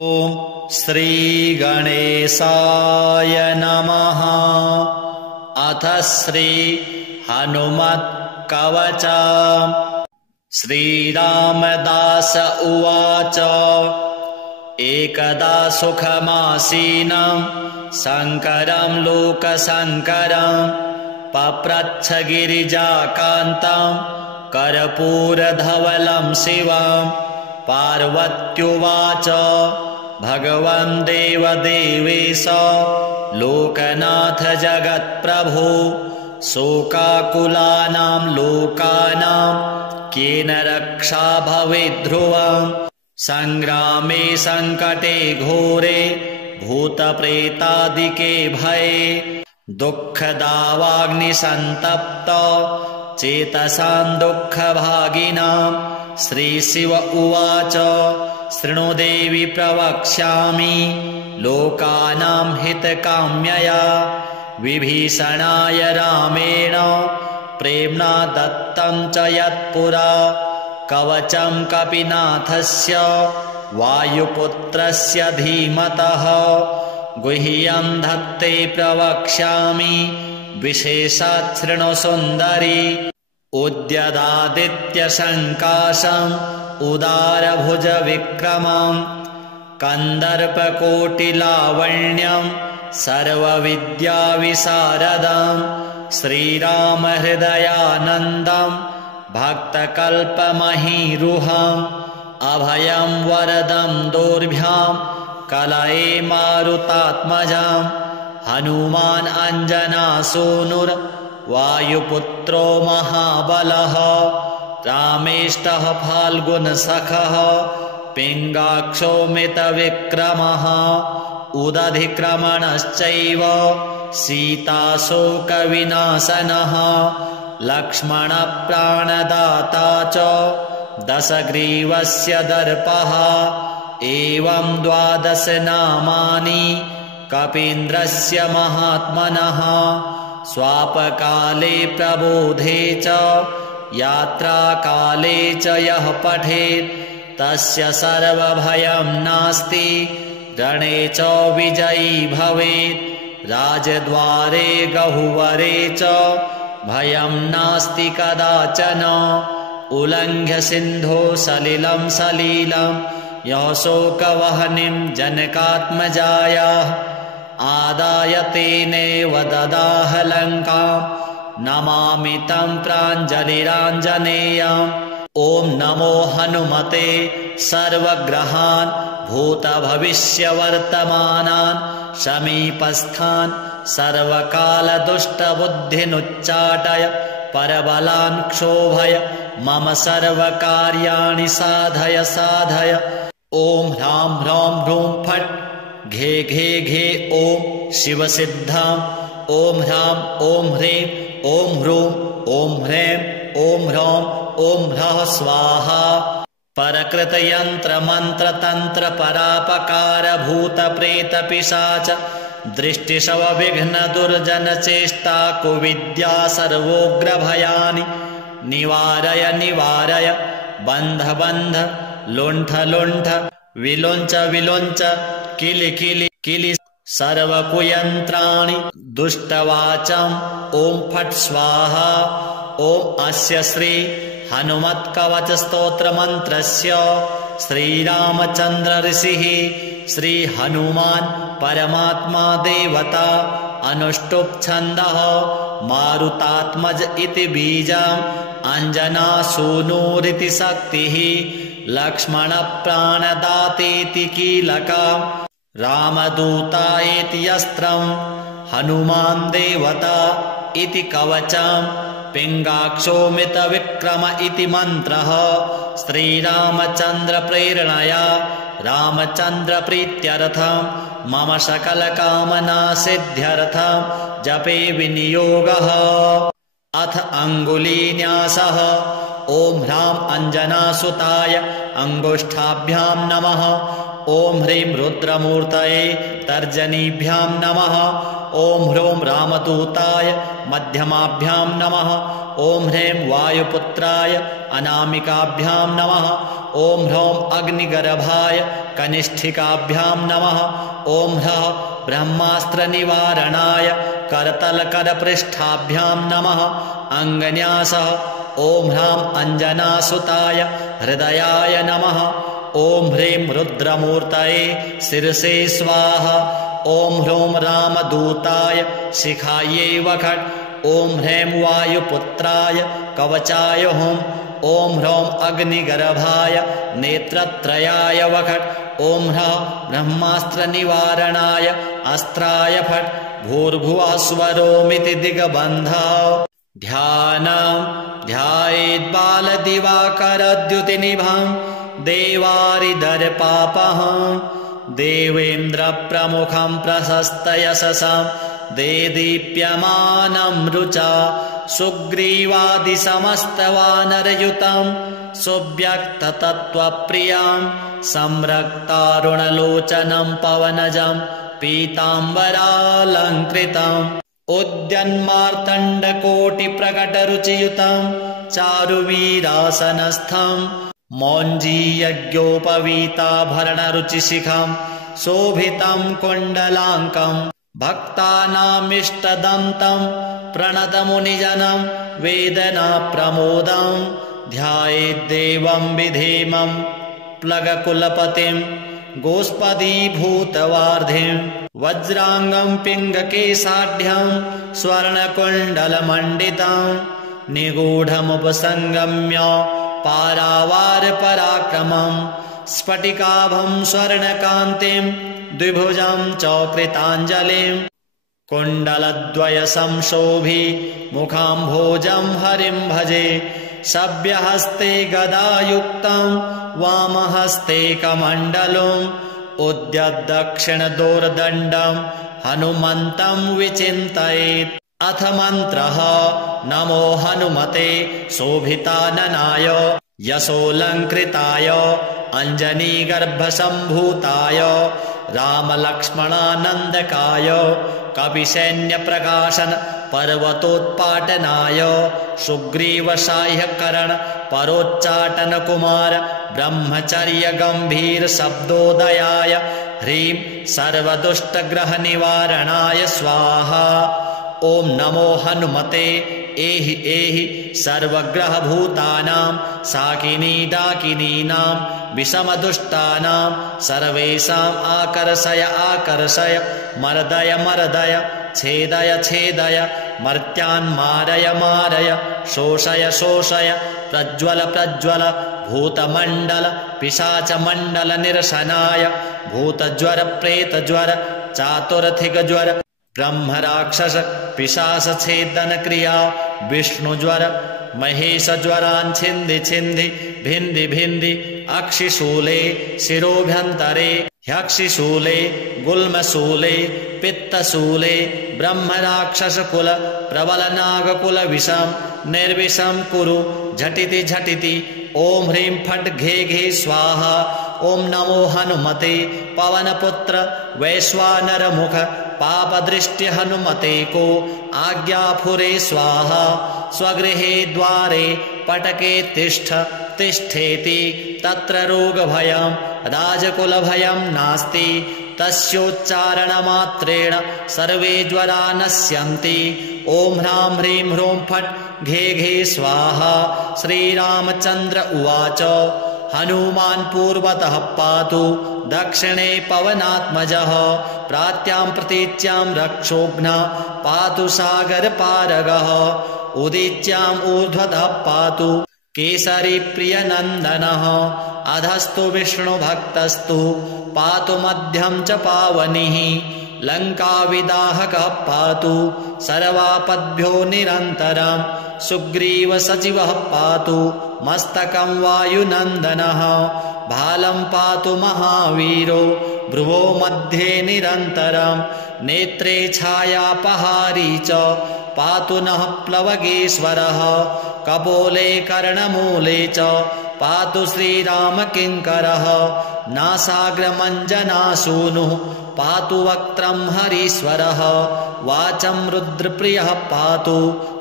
ॐ श्री गणेशाय नमः। अथ श्री हनुमत्कवच। श्रीरामदास उवाच। एकदा सुखमासीनं शङ्करं लोकशङ्करं पप्रच्छ गिरिजाकान्तं कर्पूरधवलं शिवं। पार्वत्युवाच भगवन् देवदेवेश लोकनाथ जगत्प्रभो शोकाकुलानां लोकानां केन रक्षा भवेत् ध्रुवम्। संग्रामे संकटे घोरे भूतप्रेतादिके भये दुःखदावाग्निसन्तप्त चेतसां दुःखभागिनां। श्रीशिव उवाच शृणु देवि प्रवक्ष्यामि लोकानां हितकाम्यया। विभीषणाय रामेण प्रेम्णा दत्तं च यत्पुरा कवचं कपिनाथस्य वायुपुत्रस्य धीमतः। गुह्यं धत्ते प्रवक्ष्यामि विशेषात् शृणु सुन्दरि। उद्यदादित्यशङ्काशम् उदारभुजविक्रमं कन्दर्पकोटिलावण्यं सर्वविद्याविशारदं। श्रीरामहृदयानन्दं भक्तकल्पमहीरुहम् अभयं वरदं दोर्भ्यां कलये मारुतात्मजं। हनुमान् अञ्जनासूनुर् वायुपुत्रो महाबलः। रामेष्टः फाल्गुनसखः पिङ्गाक्षो मितविक्रमः। उदधिक्रमणश्चैव सीताशोकविनाशनः। लक्ष्मणप्राणदाता च दशग्रीवस्य दर्पः। एवं 12 नामानि कपीन्द्रस्य महात्मनः। स्वापकाले प्रबोधे च यात्राकाले च यः पठेत् तस्य सर्वभयं नास्ति रणे च विजयी भवेत्। राजद्वारे गहुवरे च भयं नास्ति कदाचन। उल्लङ्घ्य सिन्धो सलिलं सलीलं यः शोकवह्निं जनकात्मजायाः आदाय तेनेव ददाह लङ्कां नमामि तं प्राञ्जलिराञ्जनेयम्। ॐ नमो हनुमते सर्वग्रहान् भूतभविष्यवर्तमानान् समीपस्थान् सर्वकालदुष्टबुद्धिनुच्चाटय परबलान् क्षोभय मम सर्वकार्याणि साधय साधय। ॐ ह्रां ह्रौं ह्रूं फट् घे घे घे ॐ शिवसिद्धाम्। ॐ ह्रां ॐ ह्रीं ॐ ह्रूं ॐ ह्रैं ॐ ह्रौं ॐ ह्रः स्वाहा। परकृतयन्त्रमन्त्रतन्त्र परापकार भूतप्रेतपिशाच दृष्टिशवविघ्नदुर्जनचेष्टा कुविद्या सर्वोग्रभयानि निवारय निवारय। बन्ध बन्ध लुण्ठ लुण्ठ विलुञ्च विलुञ्च किलि किलि किलि सर्वकुयन्त्राणि दुष्टवाचं। ॐ फट् स्वाहा। ॐ अस्य श्री हनुमत्कवच स्तोत्रमन्त्रस्य श्रीरामचन्द्र ऋषिः श्री हनुमान् परमात्मा देवता अनुष्टुप् छन्दः मारुतात्मज इति बीजम् अञ्जनासूनुरिति शक्तिः लक्ष्मणप्राणदातेति कीलकम् रामदूता इति अस्त्रम् हनुमान् देवता इति कवचम् पिङ्गाक्षो मितविक्रम इति मन्त्रः। श्रीरामचन्द्र प्रेरणया रामचन्द्र प्रीत्यर्थं मम सकलकामना सिद्ध्यर्थं जपे विनियोगः। अथ अङ्गुलीन्यासः। ॐ ह्रां अञ्जनासुताय अङ्गुष्ठाभ्यां नमः। ॐ ह्रीं रुद्रमूर्तये तर्जनीभ्यां नमः। ॐ ह्रूं रामदूताय मध्यमाभ्यां नमः। ॐ ह्रीं वायुपुत्राय अनामिकाभ्यां नमः। ॐ ह्रौं अग्निगर्भाय कनिष्ठिकाभ्यां नमः। ॐ ह्रः ब्रह्मास्त्रनिवारणाय करतलकरपृष्ठाभ्यां नमः। अङ्गन्यासः ॐ ह्रां अञ्जनासुताय हृदयाय नमः। ॐ ह्रीं रुद्रमूर्तये शिरसे स्वाहा। ॐ ह्रौं रामदूताय शिखायै वखट्। ॐ ह्रैं वायुपुत्राय कवचाय हुं। ॐ ह्रौं अग्निगर्भाय नेत्रत्रयाय वखट्। ॐ ह्रः ब्रह्मास्त्रनिवारणाय अस्त्राय फट्। भूर्भुवः स्वरोमिति दिग्बन्धः। ध्यानं ध्यायेद्बालदिवाकरद्युतिनिभां देवारिदर्पापहं। देवेन्द्रप्रमुखं प्रशस्तयशसां देदीप्यमानं रुचा। सुग्रीवादिसमस्तवानरयुतं सुव्यक्ततत्त्वप्रियां संरक्तारुणलोचनं पवनजं पीताम्बरालङ्कृतम्। उद्यन्मार्तण्डकोटिप्रकटरुचियुतं चारुवीरासनस्थं मौञ्जीयज्ञोपवीताभरणरुचिशिखं शोभितं कुण्डलाङ्कं। भक्तानामिष्टदं तं प्रणतमुनिजनं वेदनाप्रमोदं। ध्यायेद्देवं विधेमं प्लगकुलपतिं गोष्पदीभूतवार्धिं। वज्राङ्गं पिङ्गकेशाढ्यं स्वर्णकुण्डलमण्डितं निगूढमुपसङ्गम्य पारावारपराक्रमं। स्फटिकाभं स्वर्णकान्तिं द्विभुजं च कृताञ्जलिं। कुण्डलद्वयसंशोभि मुखाम्भोजं हरिं भजे। सव्यहस्ते गदायुक्तं वामहस्ते कमण्डलम्। उद्यद्दक्षिणदोर्दण्डं हनुमन्तं विचिन्तयेत्। अथ मन्त्रः नमो हनुमते शोभिताननाय यशोऽलङ्कृताय अञ्जनीगर्भसम्भूताय रामलक्ष्मणानन्दकाय कपिसैन्यप्रकाशन पर्वतोत्पाटनाय सुग्रीवसाह्यकरण परोच्चाटन कुमार ब्रह्मचर्य गम्भीर शब्दोदयाय ह्रीं सर्वदुष्टग्रहनिवारणाय स्वाहा। ॐ नमो हनुमते एहि एहि सर्वग्रहभूतानां साकिनी डाकिनीनां विषमदुष्टानां सर्वेषाम् आकर्षय आकर्षय मर्दय मर्दय छेदय छेदय मर्त्यान् मारय मारय शोषय शोषय प्रज्वल प्रज्वल भूतमण्डल पिशाचमण्डल निरसनाय भूतज्वर प्रेतज्वर चातुर्थिकज्वर ब्रह्मराक्षस पिशाच छेदन क्रिया विष्णुज्वर महेशज्वरान् छिन्दि छिन्दि भिन्दि भिन्दि अक्षिशूले शिरोभ्यन्तरे ह्यक्षिशूले गुल्मशूले पित्तशूले ब्रह्मराक्षसकुल प्रबलनागकुल विषं निर्विषं कुरु झटिति झटिति। ॐ ह्रीं फट् घे घे स्वाहा। ॐ नमो हनुमते पवनपुत्र वैश्वानरमुख पापदृष्टि हनुमते को आज्ञाफुरे स्वाहा। स्वगृहे द्वारे पटके तिष्ठ तिष्ठेति तत्र रोगभयं राजकुलभयं नास्ति। तस्योच्चारणमात्रेण सर्वे ज्वरा नश्यन्ति। ॐ ह्रां ह्रीं ह्रूं फट् घे घे स्वाहा। श्रीरामचन्द्र उवाच हनुमान् पूर्वतः पातु दक्षिणे पवनात्मजः प्रात्यां प्रतीच्यां रक्षोघ्ना पातु सागरपारगः उदीच्याम् ऊर्ध्वतः पातु केसरी प्रियनन्दनः अधस्तु विष्णुभक्तस्तु पातु मध्यं च पावनिः लङ्काविदाहकः पातु सर्वापद्भ्यो निरन्तरं सुग्रीवसचिवः पातु मस्तकं वायुनन्दनः भालं पातु महावीरो भ्रुवो मध्ये निरन्तरं नेत्रे छायापहारी च पातु नः प्लवगेश्वरः कपोले कर्णमूले च पातु श्रीरामकिङ्करः नासाग्रमञ्जनासूनुः पातु वक्त्रं हरीश्वरः वाचं रुद्रप्रियः पातु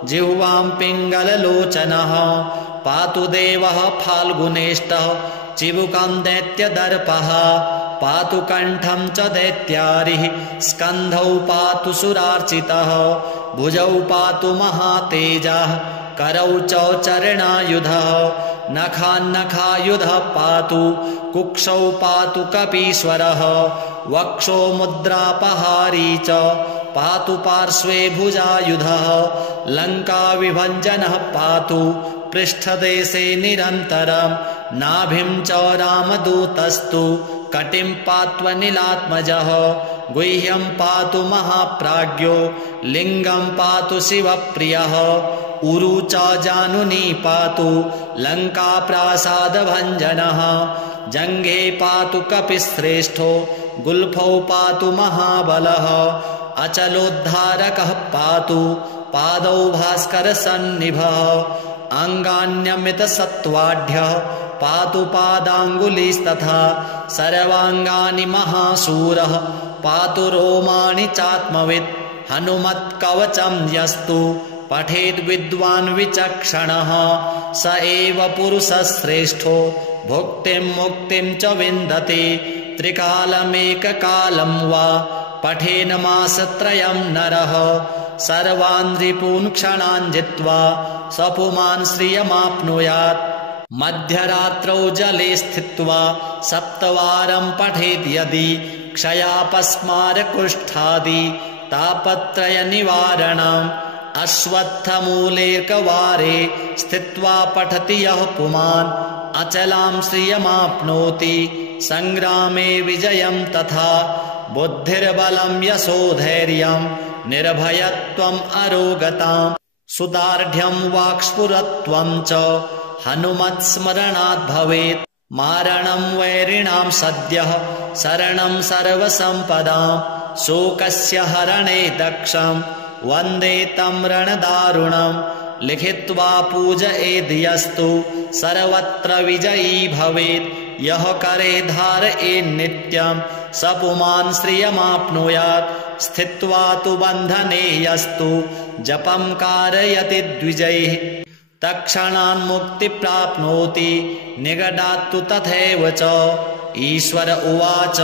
जिह्वां पिङ्गललोचनः पातु देवः फाल्गुनेष्टः चिबुकं दैत्यदर्पः पातु कण्ठं च दैत्यारिः स्कन्धौ पातु सुरार्चितः भुजौ पातु महातेजः करौ च चरणायुधः नखान्नखायुधः पातु कुक्षौ पातु कपीश्वरः वक्षो मुद्रापहारी च पातु पार्श्वे भुजायुधः लङ्काविभञ्जनः पातु पृष्ठदेशे निरन्तरं नाभिं च रामदूतस्तु कटिं पात्वनिलात्मजः गुह्यं पातु महाप्राज्ञो लिङ्गं पातु शिवप्रियः उरु च जानुनी पातु लङ्काप्रासादभञ्जनः जङ्घे पातु कपिश्रेष्ठो गुल्फौ पातु महाबलः अचलोद्धारकः पातु पादौ भास्करसन्निभः अङ्गान्यमितसत्त्वाढ्यः पातु पादाङ्गुलीस्तथा सर्वाङ्गानि महाशूरः पातु रोमाणि चात्मवित् हनुमत्कवचं यस्तु पठेद् विद्वान् विचक्षणः स एव पुरुषश्रेष्ठो भुक्तिं मुक्तिं च विन्दति त्रिकालमेककालं वा पठेन् मासत्रयं नरः सर्वान् रिपून् क्षणान् जित्वा सपुमान् श्रियमाप्नुयात् मध्यरात्रौ जले स्थित्वा सप्तवारं पठेद् यदि क्षयापस्मारकुष्ठादि तापत्रयनिवारणम् अश्वत्थमूलेकवारे स्थित्वा पठति यः पुमान् अचलां श्रियमाप्नोति सङ्ग्रामे विजयं तथा बुद्धिर्बलं यशोधैर्यं निर्भयत्वम् अरोगताम् सुदार्ढ्यं वाक्स्फुरत्वं च हनुमत्स्मरणात् भवेत् मारणं वैरिणां सद्यः शरणं सर्वसम्पदाम् शोकस्य हरणे दक्षं वन्दे तं रणदारुणम् लिखित्वा पूजयेद्यस्तु सर्वत्र विजयी भवेत् यः करे धारयेन्नित्यं स पुमान् श्रियमाप्नुयात् स्थित्वा तु बन्धने यस्तु जपं कारयति द्विजैः तत्क्षणान् मुक्तिप्राप्नोति निगडात्तु तथैव च ईश्वर उवाच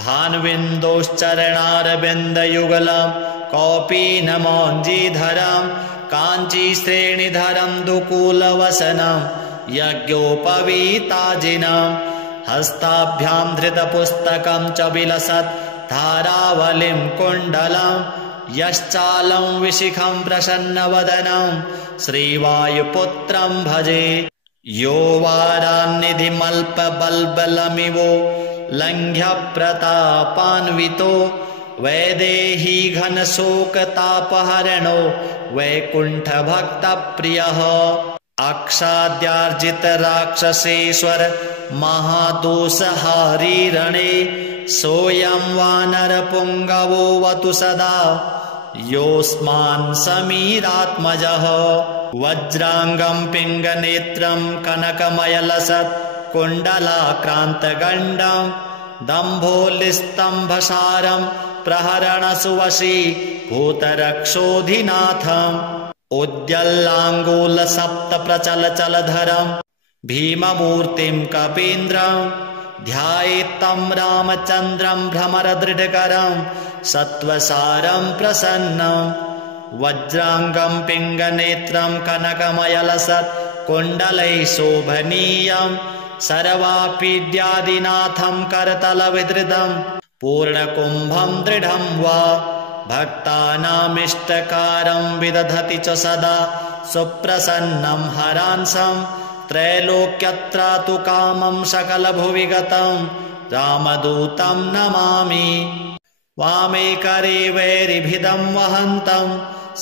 भान्विन्दोश्चरणारविन्दयुगलं कौपीनमौञ्जीधरं काञ्चीश्रेणिधरं दुकूलवसनं यज्ञोपवीताजिनं हस्ताभ्यां धृतपुस्तकं च विलसत् धारावलिं कुण्डलं यश्चालं विशिखं प्रसन्नवदनं श्रीवायुपुत्रं भजे यो वारान्निधिमल्पबल्बलमिवो लङ्घ्य प्रतापान्वितो वैदेही घनशोकतापहरणो वैकुण्ठभक्तप्रियः अक्षाद्यार्जितराक्षसेश्वर महादोषहारी रणे सोऽयं वानरपुङ्गवो वतु सदा योऽस्मान् समीरात्मजः वज्राङ्गं पिङ्गनेत्रं कनकमयलसत् कुण्डलाक्रान्तगण्डं दम्भोलिस्तम्भसारं प्रहरणसुवशी भूतरक्षोधिनाथम् उद्यल्लाङ्गूलसप्तप्रचलचलधरं भीममूर्तिं कपीन्द्रं ध्यायेत्तं रामचन्द्रं भ्रमरदृढकरं सत्त्वसारं प्रसन्नं वज्राङ्गं पिङ्गनेत्रं कनकमयलसत् कुण्डलैः शोभनीयं सर्वापीड्यादिनाथं करतलविधृतं पूर्णकुम्भं दृढं वा भक्तानामिष्टकारं विदधति च सदा सुप्रसन्नं हरांसं त्रैलोक्यत्रातु कामं सकलभुवि गतं रामदूतं नमामि वामे करे वैरिभिदं वहन्तं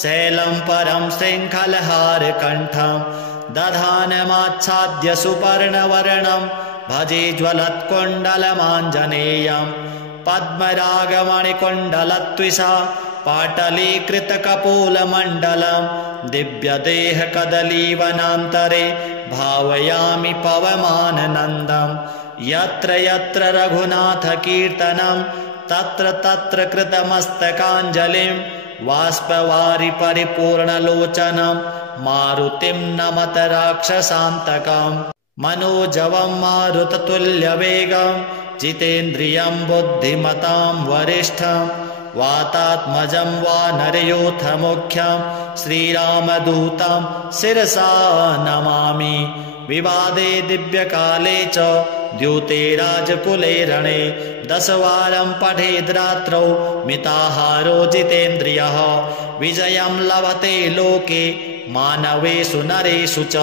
शैलं परं शृङ्खलहारकण्ठं दधानमाच्छाद्य सुपर्णवर्णं भजे ज्वलत्कुण्डलमाञ्जनेयं पद्मरागमणिकुण्डलत्विषा पाटलीकृतकपोलमण्डलं दिव्यदेहकदलीवनान्तरे भावयामि पवमाननन्दं यत्र यत्र रघुनाथकीर्तनं तत्र तत्र कृतमस्तकाञ्जलिं वाष्पवारि परिपूर्णलोचनं मारुतिं नमत राक्षसान्तकं मनोजवं मारुततुल्यवेगं जितेन्द्रियं बुद्धिमतां वरिष्ठं वातात्मजं वानरयोऽथ मुख्यं श्रीरामदूतं शिरसा नमामि। विवादे दिव्यकाले च द्यूते राजकुले रणे 10 वारं पठेद्रात्रौ मिताहारो जितेन्द्रियः विजयं लभते लोके मानवेषु नरेषु च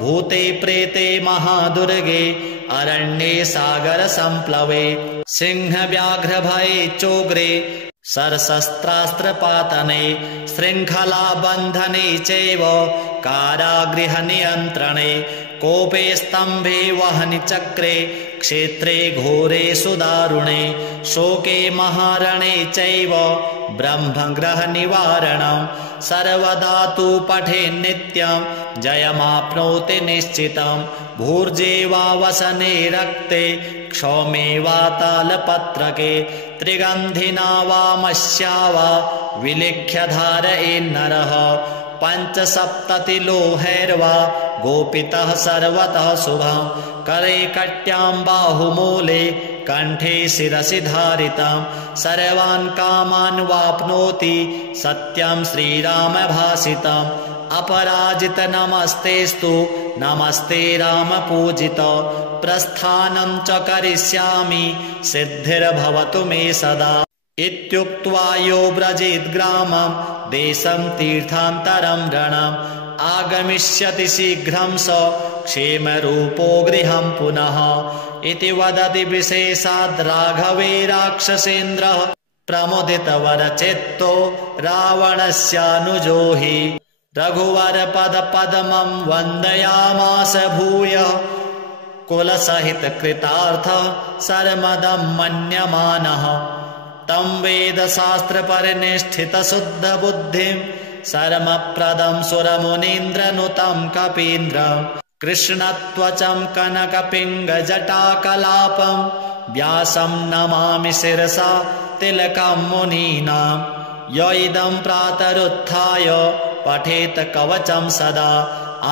भूते प्रेते महादुर्गे अरण्ये सागरसम्प्लवे सिंहव्याघ्रभये चोग्रे शरशस्त्रास्त्रपातने शृङ्खलाबन्धने चैव कारागृहनियन्त्रणे कोपे स्तम्भे वहनि चक्रे क्षेत्रे घोरेषु दारुणे शोके महारणे चैव ब्रह्मग्रहनिवारणं सर्वदा तु पठे नित्यं जयमाप्नोति निश्चितं भूर्जे वा वसने रक्ते क्षौमे वा तालपत्रके त्रिगन्धिना वा मस्या वा विलिख्य धारयेन्नरः 75लोहैर्वा गोपितः सर्वतः शुभं करे कट्यां बाहुमूले कण्ठे शिरसि धारितं सर्वान् कामान् वाप्नोति सत्यं श्रीरामभासितम् अपराजित नमस्तेस्तु नमस्ते रामपूजित प्रस्थानं च करिष्यामि सिद्धिर्भवतु मे सदा इत्युक्त्वा यो व्रजेत् ग्रामं देशं तीर्थान्तरं रणम् आगमिष्यति शीघ्रं स क्षेमरूपो गृहं पुनः इति वदति विशेषाद् राघवे राक्षसेन्द्रः प्रमुदितवरचित्तो रावणस्यानुजो हि रघुवरपदपद्मं वन्दयामास भूय कुलसहित कृतार्थ सर्मदं मन्यमानः तं वेदशास्त्रपरिनिष्ठितशुद्धबुद्धिं शर्मप्रदं सुरमुनीन्द्रनुतं कपीन्द्रं कृष्णत्वचं कनकपिङ्गजटाकलापं व्यासं नमामि शिरसा तिलकं मुनीनां य इदं प्रातरुत्थाय पठेत कवचं सदा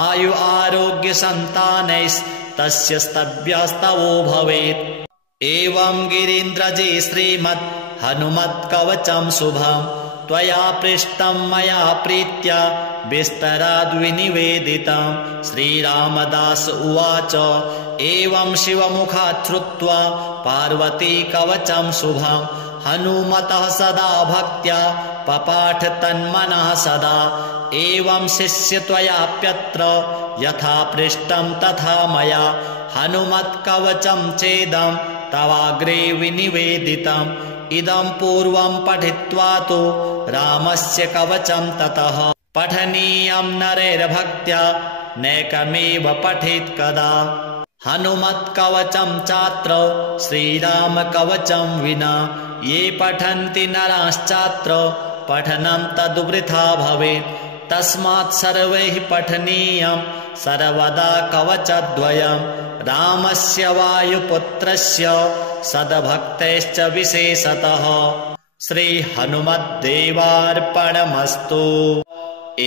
आयु आरोग्य सन्तानैस्तस्य स्तव्यस्तवो भवेत् एवं गिरीन्द्रजे श्रीमद् हनुमत्कवचं शुभं त्वया पृष्टं मया प्रीत्या विस्तराद्विनिवेदितं श्रीरामदास उवाच एवं शिवमुखात् श्रुत्वा पार्वती कवचं शुभं हनुमतः सदा भक्त्या पपाठ तन्मनः सदा एवं शिष्य त्वयाप्यत्र यथा पृष्टं तथा मया हनुमत्कवचं चेदं तवाग्रे विनिवेदितम् इदं पूर्वं पठित्वा तु रामस्य कवचं ततः पठनीयं नरैर्भक्त्या नैकमेव पठेत् कदा हनुमत्कवचं चात्र श्रीरामकवचं विना ये पठन्ति नराश्चात्र पठनं तद्वृथा भवेत् तस्मात् सर्वैः पठनीयं सर्वदा कवचद्वयं रामस्य वायुपुत्रस्य सद्भक्तैश्च विशेषतः श्रीहनुमद्देवार्पणमस्तु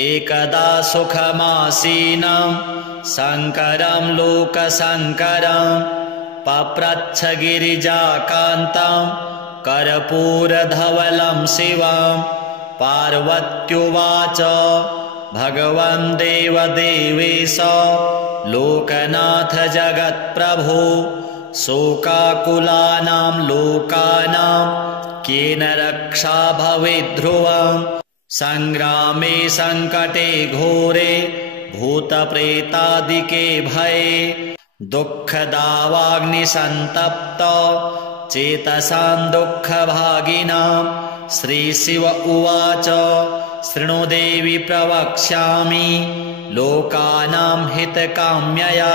एकदा सुखमासीनं शङ्करं लोकशङ्करं पप्रच्छ गिरिजाकान्तं कर्पूरधवलं शिवं पार्वत्युवाच भगवन् देवदेवेश लोकनाथ जगत्प्रभो शोकाकुलानां लोकानां केन रक्षा भवेत् ध्रुवं संग्रामे संकटे घोरे भूतप्रेतादिके भये दुःखदावाग्निसन्तप्त चेतसां दुःखभागिनां श्रीशिव उवाच शृणु देवि प्रवक्ष्यामि लोकानां हितकाम्यया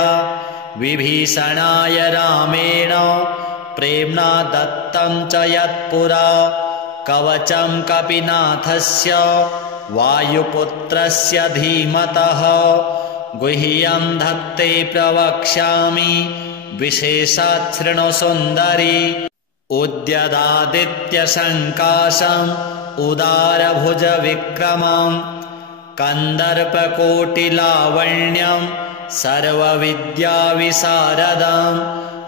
विभीषणाय रामेण प्रेम्णा दत्तं च यत्पुरा कवचं कपिनाथस्य वायुपुत्रस्य धीमतः गुह्यं धत्ते प्रवक्ष्यामि विशेषात् शृणु सुन्दरी उद्यदादित्यशङ्काशम् उदारभुजविक्रमं कन्दर्पकोटिलावण्यं सर्वविद्याविशारदं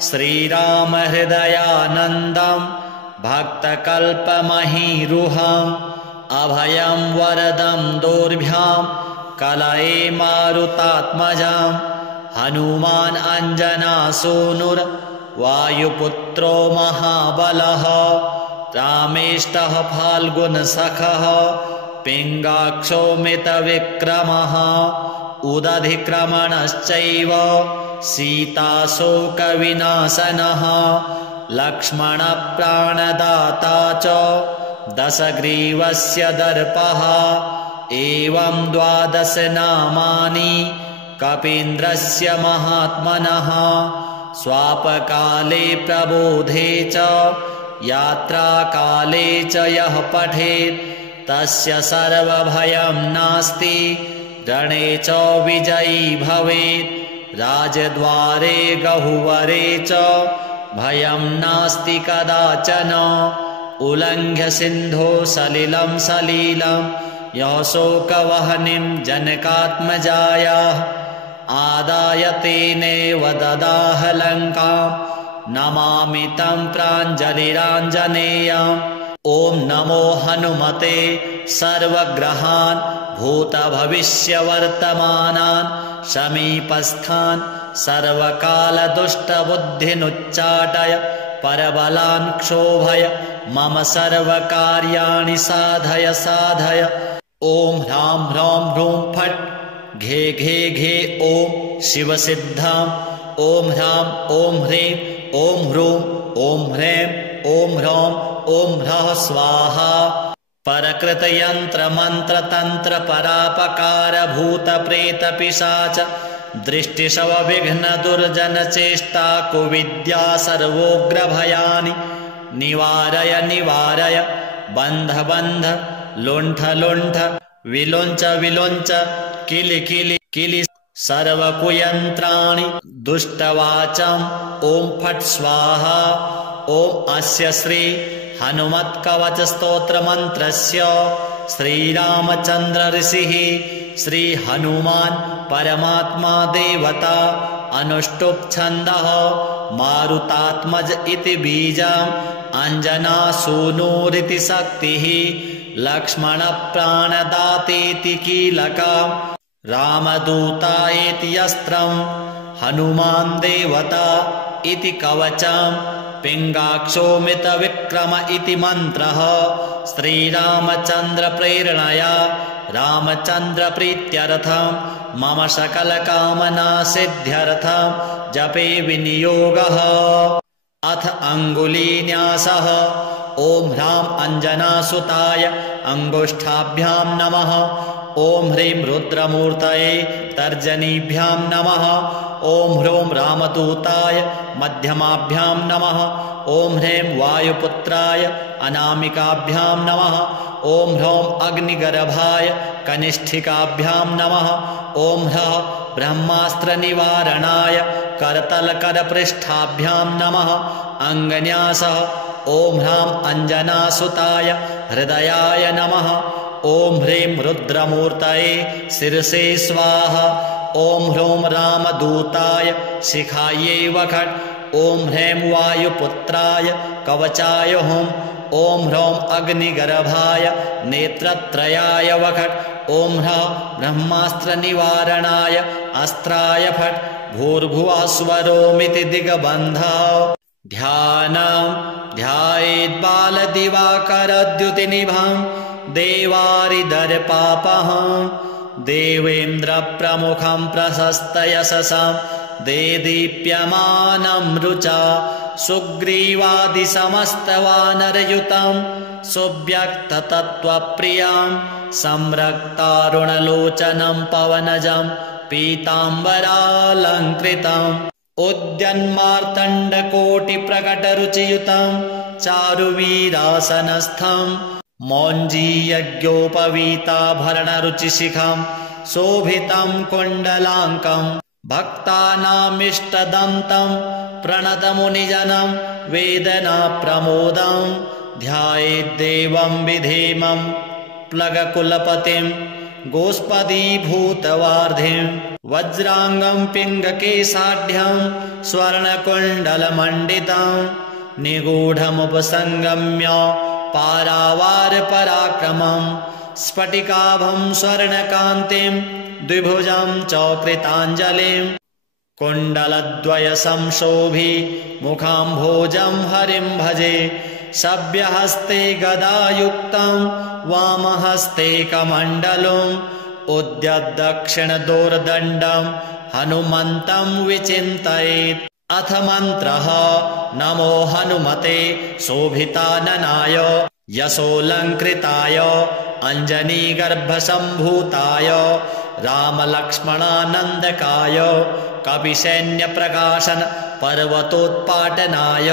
श्रीरामहृदयानन्दं भक्तकल्पमहीरुहम् अभयं वरदं दोर्भ्यां कलये मारुतात्मजां हनुमान् अञ्जनासूनुर्वायुपुत्रो महाबलः रामेष्टः फाल्गुनसखः पिङ्गाक्षो मितविक्रमः उदधिक्रमणश्चैव सीताशोकविनाशनः लक्ष्मणप्राणदाता च दशग्रीवस्य दर्पः एवं 12 नामानि कपीन्द्रस्य महात्मनः स्वापकाले प्रबोधे च यात्राकाले च यः पठेत् तस्य सर्वभयं नास्ति रणे च विजयी भवेत् राजद्वारे गहुवरे च भयं नास्ति कदाचन उल्लङ्घ्य सिन्धो सलिलं सलीलं यः शोकवह्निं जनकात्मजायाः आदाय तेनेव ददाह लङ्कां नमामि तं प्राञ्जलिराञ्जनेयम् ॐ नमो हनुमते सर्वग्रहान् भूतभविष्यवर्तमानान् समीपस्थान् सर्वकालदुष्टबुद्धिनुच्चाटय परबलान् क्षोभय मम सर्वकार्याणि साधय साधय ॐ ह्रां ह्रौं ह्रूं फट् घे घे घे ॐ शिवसिद्धाम् ॐ ह्रां ॐ ह्रीं ॐ ह्रूं ॐ ह्रैं ॐ ह्रौं ॐ ह्रः स्वाहा परकृतयन्त्रमन्त्रतन्त्र परापकार भूतप्रेतपिशाच दृष्टिशवविघ्नदुर्जनचेष्टा कुविद्या सर्वोग्रभयानि निवारय निवारय बन्ध बन्ध लुण्ठ लुण्ठ विलुञ्च विलुञ्च किलि किलि किलि सर्वकुयन्त्राणि दुष्टवाचम् ॐ फट् स्वाहा ॐ अस्य श्री हनुमत्कवचस्तोत्रमन्त्रस्य श्रीरामचन्द्र ऋषिः श्री हनुमान् परमात्मा देवता अनुष्टुप् छन्दः मारुतात्मज इति बीजम् अञ्जनासूनुरिति शक्तिः लक्ष्मणप्राणदातेति कीलकम् रामदूता इति अस्त्रम् हनुमान् देवता इति कवचम् पिङ्गाक्षो मितविक्रम इति मन्त्रः श्रीरामचन्द्र प्रेरणया रामचन्द्र प्रीत्यर्थं मम सकलकामना सिद्ध्यर्थं जपे विनियोगः अथ अङ्गुलीन्यासः ॐ ह्रां अञ्जनासुताय अङ्गुष्ठाभ्यां नमः ॐ ह्रीं रुद्रमूर्तये तर्जनीभ्यां नमः ॐ ह्रूं रामदूताय मध्यमाभ्यां नमः ॐ ह्रीं वायुपुत्राय अनामिकाभ्यां नमः ॐ ह्रौं अग्निगर्भाय कनिष्ठिकाभ्यां नमः ॐ ह्रः ब्रह्मास्त्रनिवारणाय करतलकरपृष्ठाभ्यां नमः अङ्गन्यासः ॐ ह्रां अञ्जनासुताय हृदयाय नमः ॐ ह्रीं रुद्रमूर्तये शिरसे स्वाहा ॐ ह्रूं रामदूताय शिखायै वखट् ॐ ह्रीं वायुपुत्राय कवचाय हुं ॐ ह्रौं अग्निगर्भाय नेत्रत्रयाय वखट् ॐ ह्रः ब्रह्मास्त्रनिवारणाय अस्त्राय फट् भूर्भुवस्वरोमिति दिग्बन्धः ध्यानं ध्यायेद्बालदिवाकरद्युतिनिभां देवारिदर्पापहं देवेन्द्रप्रमुखं प्रशस्तयशसं देदीप्यमानं रुचा सुग्रीवादिसमस्तवानरयुतं सुव्यक्ततत्त्वप्रियां संरक्तारुणलोचनं पवनजं पीताम्बरालङ्कृतम् उद्यन्मार्तण्डकोटिप्रकटरुचियुतं चारुवीरासनस्थं मौञ्जीयज्ञोपवीताभरणरुचिशिखं शोभितं कुण्डलाङ्कं भक्तानामिष्टदं तं प्रणतमुनिजनं वेदनाप्रमोदं ध्यायेद्देवं विधेमं प्लगकुलपतिं गोष्पदीभूतवार्धिं वज्रांगं पिङ्गकेशाढ्यं स्वर्णकुण्डलमण्डितं निगूढमुपसंगम्य पारावारपराक्रमं स्फटिकाभं स्वर्णकान्तिं द्विभुजं च कृताञ्जलिं कुण्डलद्वयसंशोभि मुखाम्भोजं हरिं भजे सव्यहस्ते गदायुक्तं वामहस्ते कमण्डलम् उद्यद्दक्षिणदोर्दण्डं हनुमन्तं विचिन्तयेत् अथ मन्त्रः नमो हनुमते शोभिताननाय यशोऽलङ्कृताय अञ्जनीगर्भसम्भूताय रामलक्ष्मणानन्दकाय कपिसैन्यप्रकाशन पर्वतोत्पाटनाय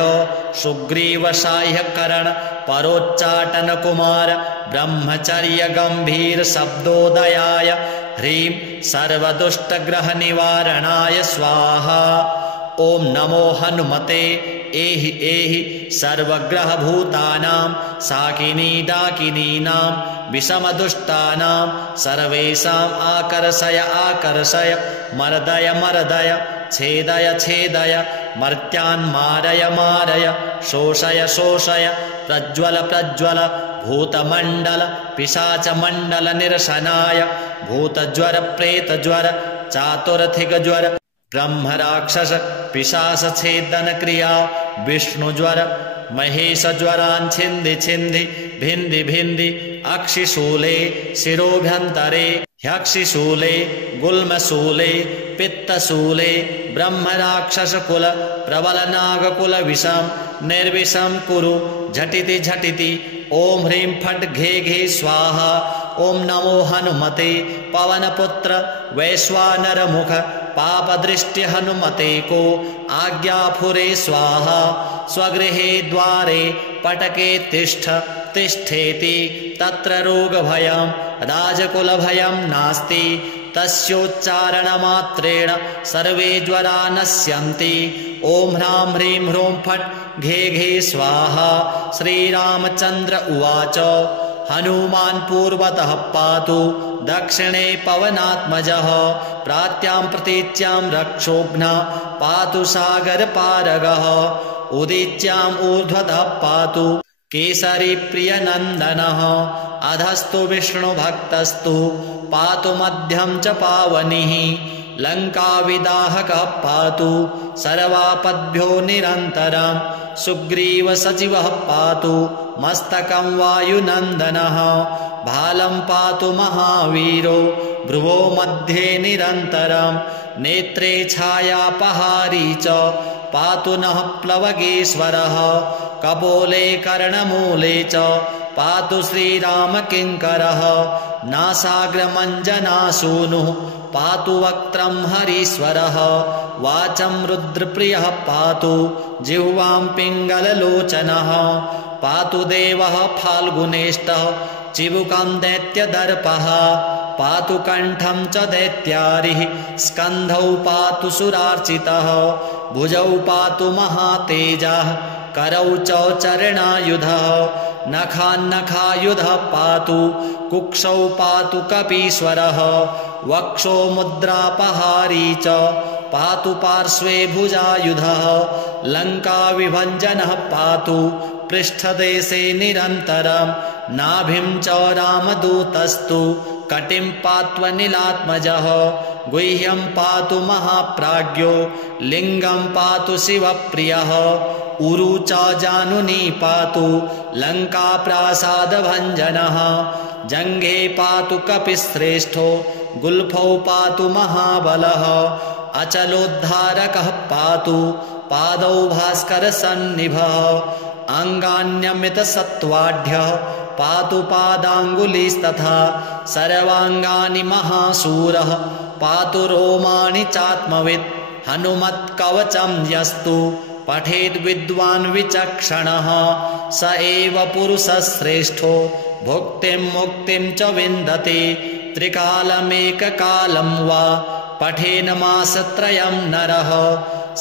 सुग्रीवसाह्यकरण परोच्चाटन कुमार ब्रह्मचर्य गंभीर शब्दोदयाय ह्रीं सर्वदुष्टग्रहनिवारणाय स्वाहा। ओम नमो हनुमते एहि एहि सर्वग्रहभूतानां साकिनी डाकिनीनां विषमदुष्टानां सर्वेषाम् आकर्षय आकर्षय मर्दय मर्दय छेदय छेदय मर्त्यान् मारय मारय शोषय शोषय प्रज्वल प्रज्वल भूतमण्डल पिशाचमण्डल निरसनाय भूतज्वर प्रेतज्वर चातुर्थिकज्वर ब्रह्मराक्षस पिशाच छेदन क्रिया विष्णुज्वर महेशज्वरान् छिन्दि छिन्दि भिन्दि भिन्दि अक्षिशूले शिरोभ्यन्तरे ह्यक्षिशूले गुल्मशूले पित्तशूले ब्रह्मराक्षसकुल प्रबलनागकुल विषं निर्विषं कुरु झटिति झटिति। ओम ह्रीं फट् घे घे स्वाहा। ओम नमो हनुमते पवनपुत्र वैश्वानरमुख पापदृष्टि हनुमते को आज्ञाफुरे स्वाहा। स्वगृहे द्वारे पटके तिष्ठ तिष्ठेति तत्र रोगभयं राजकुलभयं नास्ति तस्योच्चारणमात्रेण सर्वे ज्वरा नश्यन्ति। ओम ह्रां ह्रीं ह्रूं फट् घे घे स्वाहा। श्रीरामचन्द्र उवाच हनुमान् पूर्वतः पातु दक्षिणे पवनात्मजः प्रात्यां प्रतीच्यां रक्षोघ्ना पातु सागरपारगः उदीच्याम् ऊर्ध्वतः पातु केसरी प्रियनन्दनः अधस्तु विष्णुभक्तस्तु पातु मध्यं च पावनिः लङ्काविदाहकः पातु सर्वापद्भ्यो निरन्तरं सुग्रीवसचिवः पातु मस्तकं वायुनन्दनः भालं पातु महावीरो भ्रुवो मध्ये निरन्तरं नेत्रे छायापहारी च पातु नः प्लवगेश्वरः कपोले कर्णमूले च पातु श्रीरामकिङ्करः नासाग्रमञ्जनासूनुः पातु वक्त्रं हरीश्वरः वाचं रुद्रप्रियः पातु जिह्वां पिङ्गललोचनः पातु देवः फाल्गुनेष्टः चिबुकं दैत्यदर्पः पातु कण्ठं च दैत्यारिः स्कन्धौ पातु सुरार्चितः भुजौ पातु महातेजः करौ च चरणायुधः नखान्नखायुधः पातु कुक्षौ पातु कपीश्वरः वक्षो मुद्रापहारी च पातु पार्श्वे भुजायुधः लङ्काविभञ्जनः पातु पृष्ठदेशे निरन्तरं नाभिं च रामदूतस्तु कटिं पात्वनिलात्मजः गुह्यं पातु महाप्राज्ञो लिङ्गं पातु शिवप्रियः उरु च जानुनी पातु लङ्काप्रासादभञ्जनः जङ्घे पातु कपिश्रेष्ठो गुल्फौ पातु महाबलः अचलोद्धारकः पातु पादौ भास्करसन्निभः अङ्गान्यमितसत्त्वाढ्यः पातु पादाङ्गुलीस्तथा सर्वाङ्गानि महाशूरः पातु रोमाणि चात्मवित् हनुमत्कवचं यस्तु पठेद् विद्वान् विचक्षणः स एव पुरुषश्रेष्ठो भुक्तिं मुक्तिं च विन्दति त्रिकालमेककालं वा पठेन मासत्रयं नरः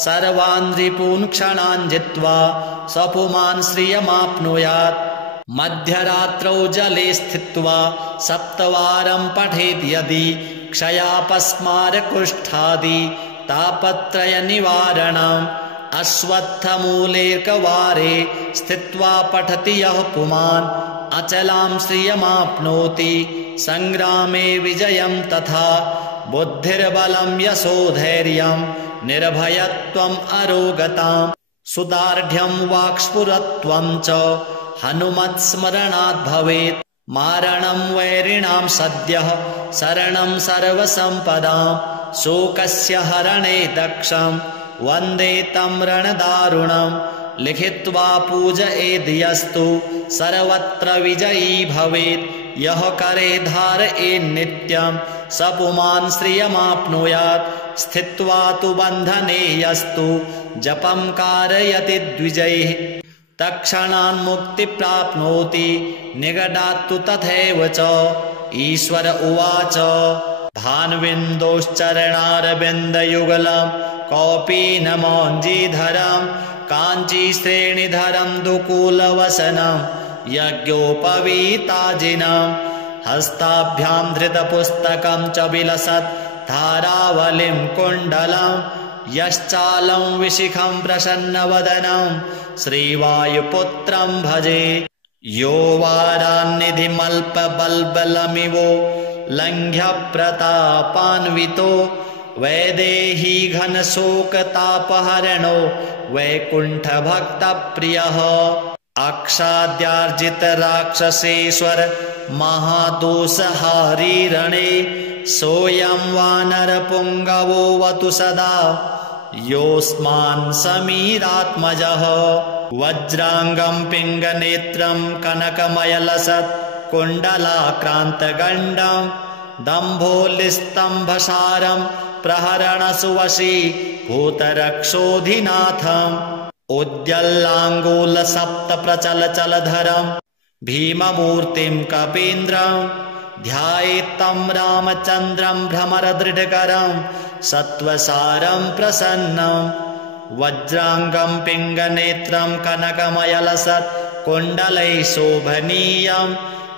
सर्वान् रिपून् क्षणान् जित्वा सपुमान् श्रियमाप्नुयात् मध्यरात्रौ जले स्थित्वा सप्तवारं पठेद् यदि क्षयापस्मारकुष्ठादि तापत्रयनिवारणम् अश्वत्थमूलेकवारे स्थित्वा पठति यः पुमान् अचलां श्रियमाप्नोति संग्रामे विजयं तथा बुद्धिर्बलं यशोधैर्यं निर्भयत्वम् अरोगताम् सुदार्ढ्यं वाक्स्फुरत्वं च हनुमत्स्मरणात् भवेत् मारणं वैरिणां सद्यः शरणं सर्वसम्पदां शोकस्य हरणे दक्षं वन्दे तं रणदारुणं लिखित्वा पूजयेद्यस्तु सर्वत्र विजयी भवेत् यः करे धारयेन्नित्यं स पुमान् श्रियमाप्नुयात् स्थित्वा तु बन्धने यस्तु जपं कारयति द्विजैः तत्क्षणान् मुक्तिप्राप्नोति निगडात्तु तथैव च ईश्वर उवाच भान्विन्दोश्चरणारविन्दयुगलं कौपीनमौञ्जीधरं काञ्चीश्रेणिधरं दुकूलवसनं यज्ञोपवीताजिनं हस्ताभ्यां धृतपुस्तकं च विलसत् धारावलिं कुण्डलं यश्चालं विशिखं प्रसन्नवदनं श्रीवायुपुत्रं भजे यो वारान्निधिमल्पबल्बलमिवो लङ्घ्य प्रतापान्वितो वैदेही घनशोकतापहरणो वैकुण्ठभक्तप्रियः अक्षाद्यार्जितराक्षसेश्वर महादोषहारी रणे सोऽयं वानरपुङ्गवोऽवतु सदा योऽस्मान् समीरात्मजः वज्राङ्गं पिङ्गनेत्रं कनकमयलसत् कुण्डलाक्रान्तगण्डं दम्भोलिस्तम्भसारं प्रहरणसुवशी भूतरक्षोधिनाथम् उद्यल्लाङ्गूलसप्तप्रचलचलधरं भीममूर्तिं कपीन्द्रं ध्यायेत्तं रामचन्द्रं भ्रमरदृढकरं सत्त्वसारं प्रसन्नं वज्राङ्गं पिङ्गनेत्रं कनकमयलसत् कुण्डलैः शोभनीयं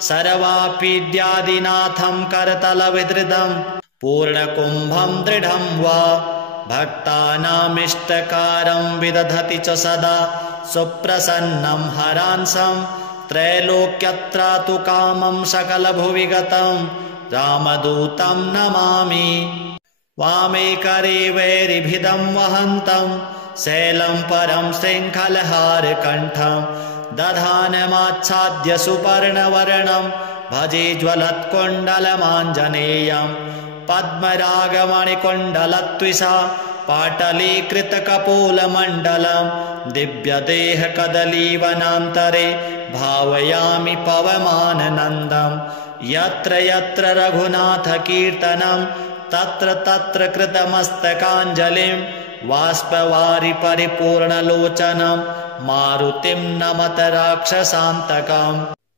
सर्वापीड्यादिनाथं करतलविधृतं पूर्णकुम्भं दृढं वा भक्तानामिष्टकारं विदधति च सदा सुप्रसन्नं हरांसं त्रैलोक्यत्रातु कामं सकलभुवि गतं रामदूतं नमामि वामे करे वैरिभिदं वहन्तं शैलं परं शृङ्खलहारकण्ठं दधानमाच्छाद्य सुपर्णवर्णं भजे ज्वलत्कुण्डलमाञ्जनेयं पद्मरागमणिकुण्डलत्विषा पाटलीकृतकपोलमण्डलं दिव्यदेहकदलीवनान्तरे भावयामि पवमाननन्दं यत्र यत्र रघुनाथकीर्तनं तत्र तत्र कृतमस्तकाञ्जलिं वाष्पवारि परिपूर्णलोचनं मारुतिं नमत राक्षसान्तकं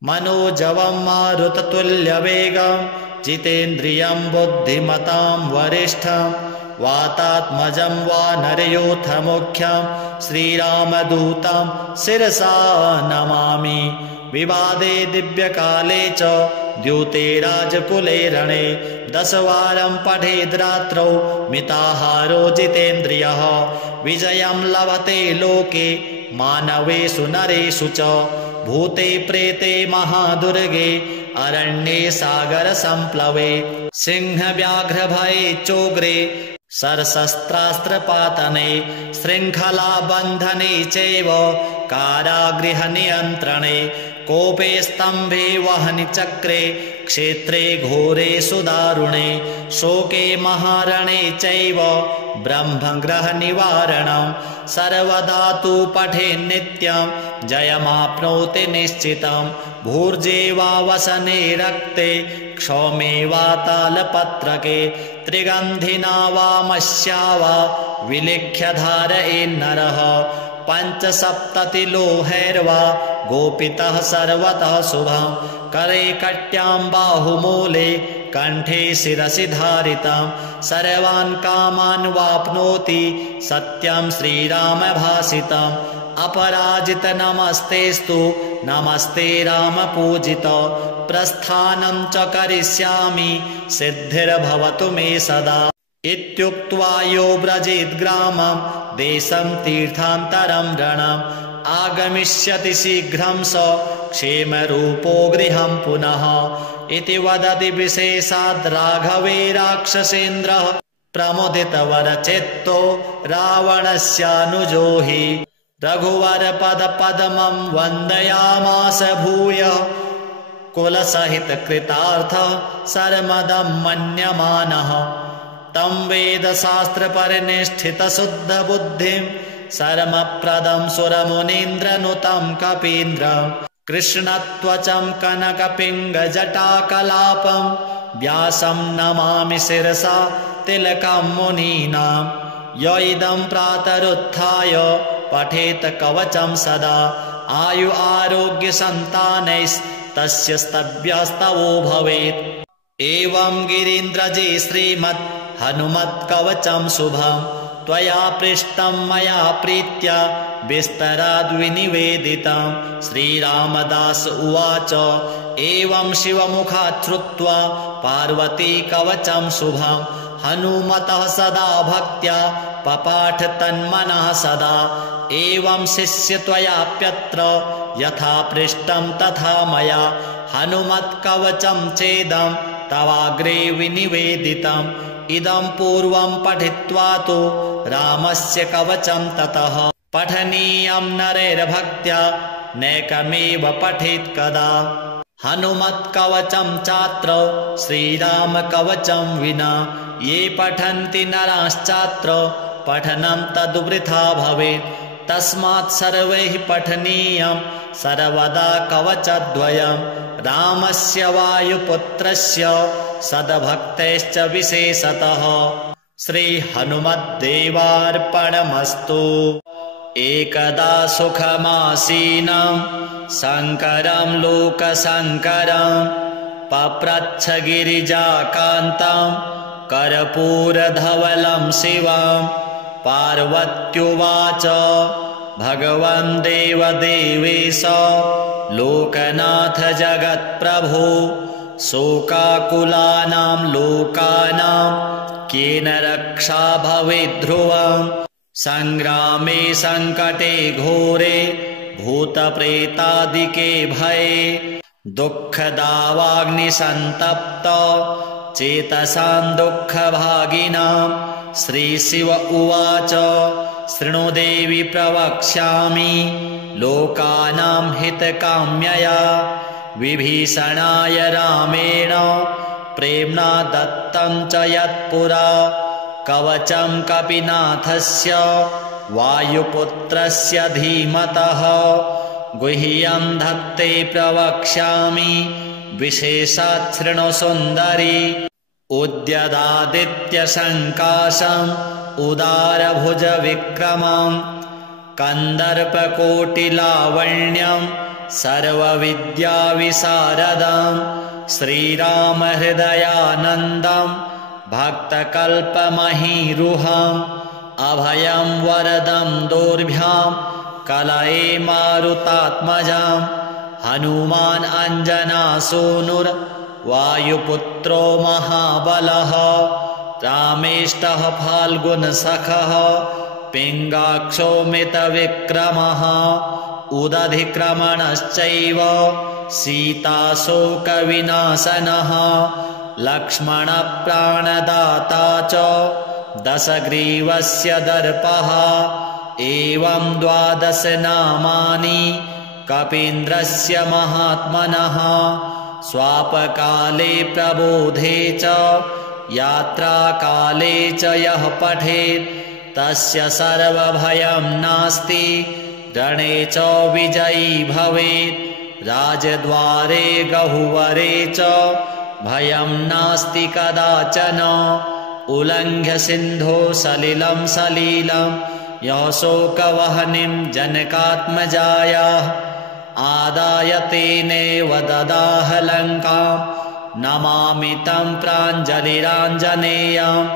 मनोजवं मारुततुल्यवेगं जितेन्द्रियं बुद्धिमतां वरिष्ठं वातात्मजं वानरयोथमुख्यं श्रीरामदूतं शिरसा नमामि विवादे दिव्यकाले च द्यूते राजकुले रणे 10 वारं पठेद्रात्रौ मिताहारो जितेन्द्रियः विजयं लभते लोके मानवेषु नरेषु च भूते प्रेते महादुर्गे अरण्ये सागरसम्प्लवे सिंहव्याघ्रभये चोग्रे शरशस्त्रास्त्रपातने शृङ्खलाबन्धने चैव कारागृहनियन्त्रणे कोपे स्तम्भे वहनि चक्रे क्षेत्रे घोरे सुदारुणे शोके महारणे चैव ब्रह्मग्रहनिवारणं सर्वदा तु पठे नित्यं जयमाप्नोति निश्चितं भूर्जे वा वसने रक्ते क्षौमे वा तालपत्रके त्रिगन्धिना वा मस्या वा विलिख्य धारयेन्नरः 75 गोपितः सर्वतः शुभं करे कट्यां बाहुमूले कण्ठे शिरसि धारितं सर्वान् कामान् वाप्नोति सत्यं श्रीरामभासितम् अपराजित नमस्तेस्तु नमस्ते रामपूजित प्रस्थानं च करिष्यामि सिद्धिर्भवतु मे सदा इत्युक्त्वा यो व्रजेत् ग्रामं देशं तीर्थान्तरं रणम् आगमिष्यति शीघ्रं स क्षेमरूपो गृहं पुनः इति वदति विशेषाद् राघवे राक्षसेन्द्रः प्रमुदितवरचित्तो रावणस्यानुजो हि रघुवरपदपद्मं वन्दयामास भूयः कुलसहितकृतार्थः सर्वदं मन्यमानः तं वेदशास्त्रपरिनिष्ठितशुद्धबुद्धिं सर्वप्रदं सुरमुनीन्द्रनुतं कपीन्द्रं कृष्णत्वचं कनकपिङ्गजटाकलापं व्यासं नमामि शिरसा तिलकं मुनीनां य इदं प्रातरुत्थाय पठेत् कवचं सदा आयु आरोग्य सन्तानैस्तस्य स्तव्यस्तवो भवेत् एवं गिरीन्द्रजे श्रीमत् हनुमत्कवचं शुभं त्वया पृष्टं मया प्रीत्या विस्तराद्विनिवेदितं श्रीरामदास उवाच एवं शिवमुखात् श्रुत्वा पार्वती कवचं शुभं हनुमतः सदा भक्त्या पपाठ तन्मनः सदा एवं शिष्य त्वयाप्यत्र यथा पृष्टं तथा मया हनुमत्कवचं चेदं तवाग्रे विनिवेदितम् इदं पूर्वं पठित्वा तु रामस्य कवचं ततः पठनीयं नरैर्भक्त्या नैकमेव पठेत् कदा हनुमत्कवचं चात्र श्रीरामकवचं विना ये पठन्ति नराश्चात्र पठनं तद्वृथा भवेत् तस्मात् सर्वैः पठनीयं सर्वदा कवचद्वयं रामस्य वायुपुत्रस्य सद्भक्तैश्च विशेषतः श्रीहनुमद्देवार्पणमस्तु एकदा सुखमासीनं शङ्करं लोकशङ्करं पप्रच्छ गिरिजाकान्तं कर्पूरधवलं शिवं पार्वत्युवाच भगवन् देवदेवेश लोकनाथ जगत्प्रभो शोकाकुलानां लोकानां केन रक्षा भवेद्ध्रुवं संग्रामे संकटे घोरे भूतप्रेतादिके भये दुःखदावाग्निसन्तप्त चेतसां दुःखभागिनां श्रीशिव उवाच शृणु देवि प्रवक्ष्यामि लोकानां हितकाम्यया विभीषणाय रामेण प्रेम्णा दत्तं च यत्पुरा कवचं कपिनाथस्य वायुपुत्रस्य धीमतः गुह्यं धत्ते प्रवक्ष्यामि विशेषात् शृणु सुन्दरी उद्यदादित्यसङ्काशम् उदारभुजविक्रमं कन्दर्पकोटिलावण्यं सर्वविद्याविशारदं श्रीरामहृदयानन्दं भक्तकल्पमहीरुहम् अभयं वरदं दोर्भ्यां कलये मारुतात्मजं हनुमान् अञ्जनासूनुर्वायुपुत्रो महाबलः रामेष्टः फाल्गुनसखः पिङ्गाक्षो मितविक्रमः उदधिक्रमणश्चैव सीताशोकविनाशनः लक्ष्मणप्राणदाता च दशग्रीवस्य दर्पः एवं 12 नामानि कपीन्द्रस्य महात्मनः स्वापकाले प्रबोधे च यात्राकाले च यः पठेत् तस्य सर्वभयं नास्ति रणे च विजयी भवेत् राजद्वारे गहुवरे च भयं नास्ति कदाचन उल्लङ्घ्य सिन्धो सलिलं सलीलं यः शोकवह्निं जनकात्मजायाः आदाय तेनेव ददाह लङ्कां नमामि तं प्राञ्जलिराञ्जनेयम्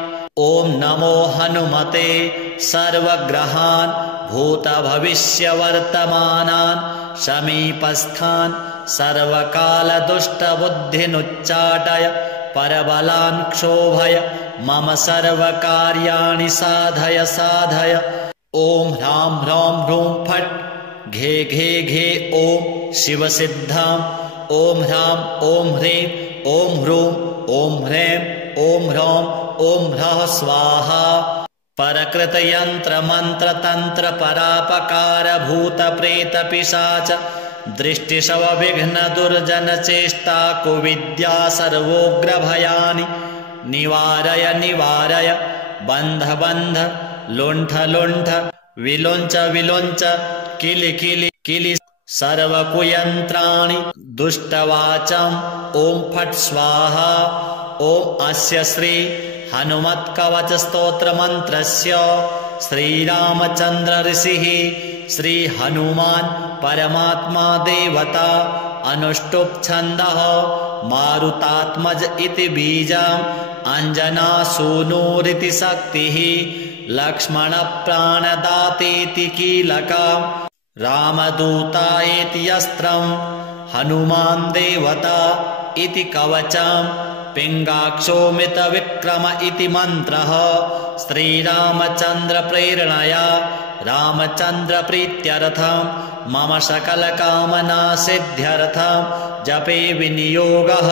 ॐ नमो हनुमते सर्वग्रहान् भूतभविष्यवर्तमानान् समीपस्थान् सर्वकालदुष्टबुद्धिनुच्चाटय परबलान् क्षोभय मम सर्वकार्याणि साधय साधय। ॐ ह्रां ह्रौं ह्रूं फट् घे घे घे ॐ शिवसिद्धाम्। ॐ ह्रां ॐ ह्रीं ॐ ह्रूं ॐ ह्रैं ॐ ह्रौं ॐ ह्रः स्वाहा। परकृतयन्त्रमन्त्रतन्त्र परापकार भूतप्रेतपिशाच दृष्टिशवविघ्नदुर्जनचेष्टा कुविद्या सर्वोग्रभयानि निवारय निवारय। बन्ध बन्ध लुण्ठ लुण्ठ विलुञ्च विलुञ्च किलि किलि किलि सर्वकुयन्त्राणि दुष्टवाचम्। ॐ फट् स्वाहा। ॐ अस्य श्री हनुमत्कवच स्तोत्रमन्त्रस्य श्रीरामचन्द्र ऋषिः श्री हनुमान् परमात्मा देवता अनुष्टुप् छन्दः मारुतात्मज इति बीजम् अञ्जनासूनुरिति शक्तिः लक्ष्मणप्राणदातेति कीलकम् रामदूतायेति अस्त्रम् हनुमान् देवता इति कवचम् पिङ्गाक्षोमितविक्रम इति मन्त्रः श्रीरामचन्द्र प्रेरणया रामचन्द्र प्रीत्यर्थम् मम सकलकामना सिद्ध्यर्थम् जपे विनियोगः।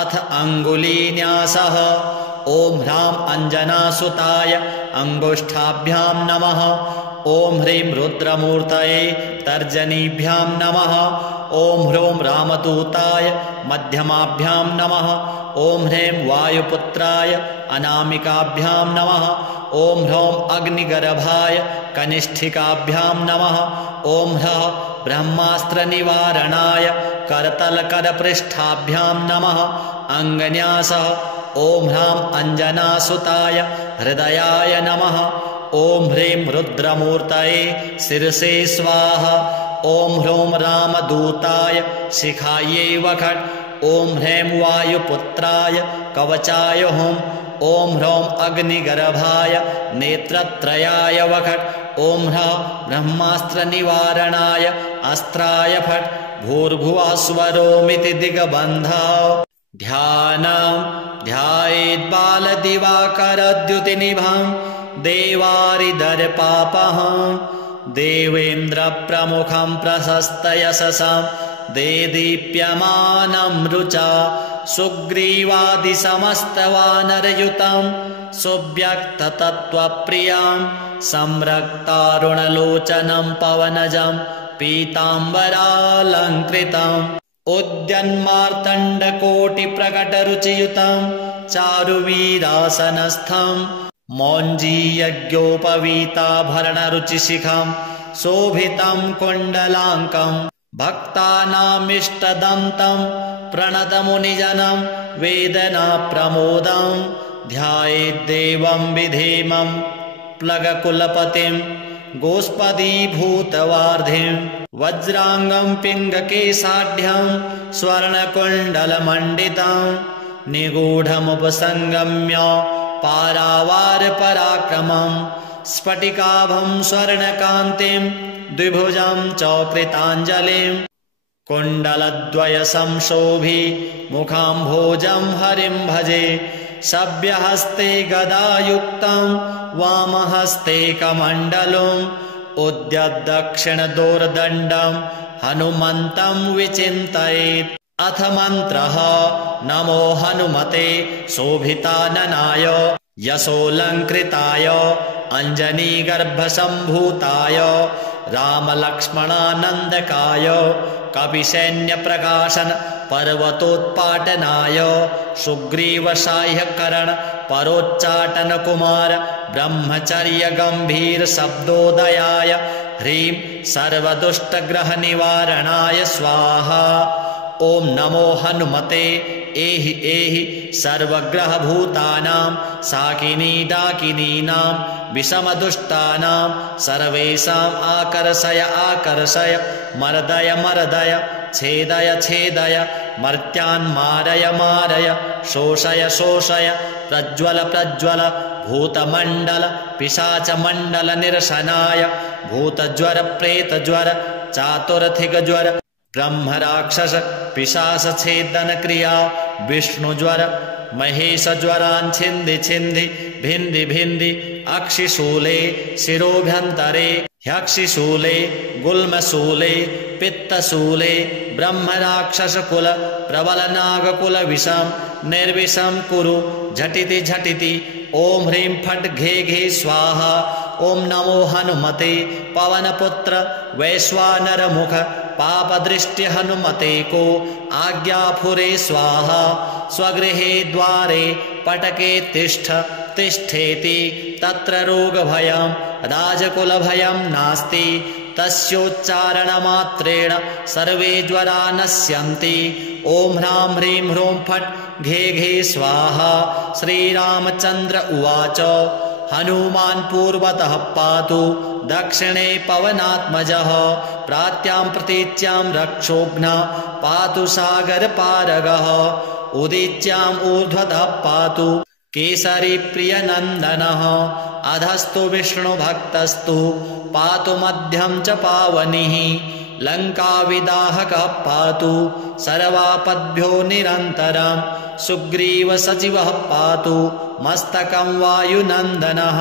अथ अङ्गुलीन्यासः। ॐ ह्रां अञ्जनासुताय अङ्गुष्ठाभ्यां नमः। ॐ ह्रीं रुद्रमूर्तये तर्जनीभ्यां नमः। ॐ ह्रूं रामदूताय मध्यमाभ्यां नमः। ॐ ह्रीं वायुपुत्राय अनामिकाभ्यां नमः। ॐ ह्रौं अग्निगर्भाय कनिष्ठिकाभ्यां नमः। ॐ ह्रः ब्रह्मास्त्रनिवारणाय करतलकरपृष्ठाभ्यां नमः। अङ्गन्यासः। ॐ ह्रां अञ्जनासुताय हृदयाय नमः। ॐ ह्रीं रुद्रमूर्तये शिरसे स्वाहा। ॐ ह्रूं रामदूताय शिखायै वखट्। ॐ ह्रीं वायुपुत्राय कवचाय हुम्। ॐ ह्रौं अग्निगर्भाय नेत्रत्रयाय वखट्। ॐ ह्रः ब्रह्मास्त्रनिवारणाय अस्त्राय फट्। भूर्भुवस्वरोमिति दिग्बन्धः। ध्यानं ध्यायेद्बालदिवाकरद्युतिनिभां देवारिदर्पापहम् देवेन्द्रप्रमुखं प्रशस्तयशसं देदीप्यमानं रुचा सुग्रीवादिसमस्तवानरयुतं सुव्यक्ततत्त्वप्रियां संरक्तारुणलोचनं पवनजं पीताम्बरालङ्कृतम् उद्यन्मार्तण्डकोटिप्रकटरुचियुतं चारुवीरासनस्थं मौञ्जीयज्ञोपवीताभरणरुचिशिखं शोभितं कुण्डलाङ्कं भक्तानामिष्टदं तं प्रणतमुनिजनं वेदनाप्रमोदं ध्यायेद्देवं विधेमं प्लगकुलपतिं गोष्पदीभूतवार्धिं वज्राङ्गं पिङ्गकेशाढ्यं स्वर्णकुण्डलमण्डितं निगूढमुपसङ्गम्य पारावारपराक्रमं स्फटिकाभं स्वर्णकान्तिं द्विभुजं च कृताञ्जलिं कुण्डलद्वयसंशोभि मुखाम्भोजं हरिं भजे सव्यहस्ते गदायुक्तं वामहस्ते कमण्डलम् उद्यद्दक्षिणदोर्दण्डं हनुमन्तं विचिन्तयेत्। अथ मन्त्रः नमो हनुमते शोभिताननाय यशोऽलङ्कृताय अञ्जनीगर्भसम्भूताय रामलक्ष्मणानन्दकाय कपिसैन्यप्रकाशन पर्वतोत्पाटनाय सुग्रीवसाह्यकरण परोच्चाटनकुमार ब्रह्मचर्य गम्भीर शब्दोदयाय ह्रीं सर्वदुष्टग्रहनिवारणाय स्वाहा। ॐ नमो हनुमते एहि एहि सर्वग्रहभूतानां साकिनी डाकिनीनां विषमदुष्टानां सर्वेषाम् आकर्षय आकर्षय मर्दय मर्दय छेदय छेदय मर्त्यान् मारय मारय शोषय शोषय प्रज्वल प्रज्वल भूतमण्डल पिशाचमण्डल निरशनाय भूतज्वर प्रेतज्वर चातुर्थिकज्वर ब्रह्मराक्षस पिशाचछेदनक्रिया विष्णुज्वर महेशज्वरान् छिन्दि छिन्दि भिन्दि भिन्दि अक्षिशूले शिरोभ्यन्तरे ह्यक्षिशूले गुल्मशूले पित्तशूले ब्रह्मराक्षसकुल प्रबलनागकुल विषं निर्विषं कुरु झटिति झटिति। ॐ ह्रीं फट् घे घे स्वाहा। ॐ नमो हनुमते पवनपुत्र वैश्वानरमुख पापदृष्टि हनुमते को आज्ञाफुरे स्वाहा। स्वगृहे द्वारे पटके तिष्ठ तिष्ठेति तत्र रोगभयं राजकुलभयं नास्ति तस्योच्चारणमात्रेण सर्वे ज्वरा नश्यन्ति। ॐ ह्रां ह्रीं ह्रूं फट् घे घे स्वाहा। श्रीरामचन्द्र उवाच हनुमान् पूर्वतः पातु दक्षिणे पवनात्मजः प्राच्यां प्रतीच्यां रक्षोघ्नः पातु सागरपारगः उदीच्याम् ऊर्ध्वतः पातु केसरी प्रियनन्दनः अधस्तु विष्णुभक्तस्तु पातु मध्यं च पावनिः लङ्काविदाहकः पातु सर्वापद्भ्यो निरन्तरं सुग्रीवसचिवः पातु मस्तकं वायुनन्दनः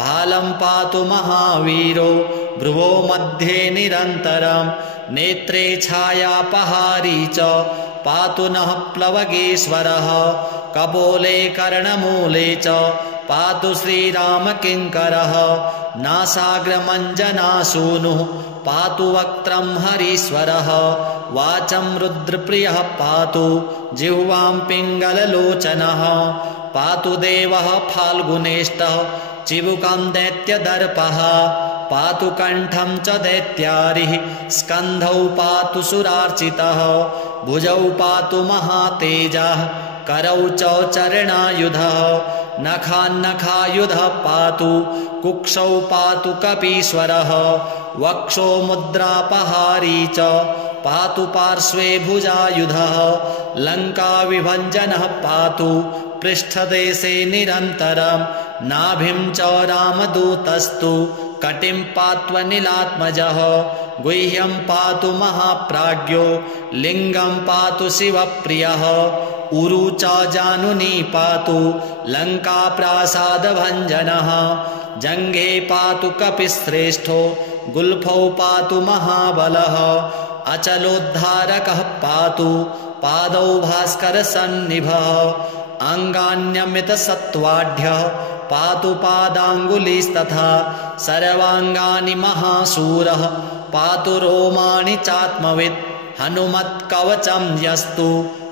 भालं पातु महावीरो भ्रुवो मध्ये निरन्तरं नेत्रे छायापहारी च पातु नः प्लवगेश्वरः कपोले कर्णमूले च पातु श्रीरामकिङ्करः नासाग्रमञ्जनासूनुः पातु वक्त्रं हरीश्वरः वाचं रुद्रप्रियः पातु जिह्वां पिङ्गललोचनः पातु देवः फाल्गुनेष्टः चिबुकं दैत्यदर्पः पातु कण्ठं च दैत्यारिः स्कन्धौ पातु सुरार्चितः भुजौ पातु महातेजः करौ च चरणायुधः नखान्नखायुधः पातु कुक्षौ पातु कपीश्वरः वक्षो मुद्रापहारी च पातु पार्श्वे भुजायुधः लङ्काविभञ्जनः पातु पृष्ठदेशे निरन्तरं नाभिं च रामदूतस्तु कटिं पात्वनिलात्मजः गुह्यं पातु महाप्राज्ञो लिङ्गं पातु शिवप्रियः उरु च जानुनी पातु लङ्काप्रासादभञ्जनः जङ्घे पातु कपिश्रेष्ठो गुल्फौ पातु महाबलः अचलोद्धारकः पातु पादौ भास्करसन्निभः अङ्गान्यमितसत्त्वाढ्यः पातु पादाङ्गुलीस्तथा सर्वाङ्गानि महाशूरः पातु रोमाणि चात्मवित् हनुमत्कवचं यस्तु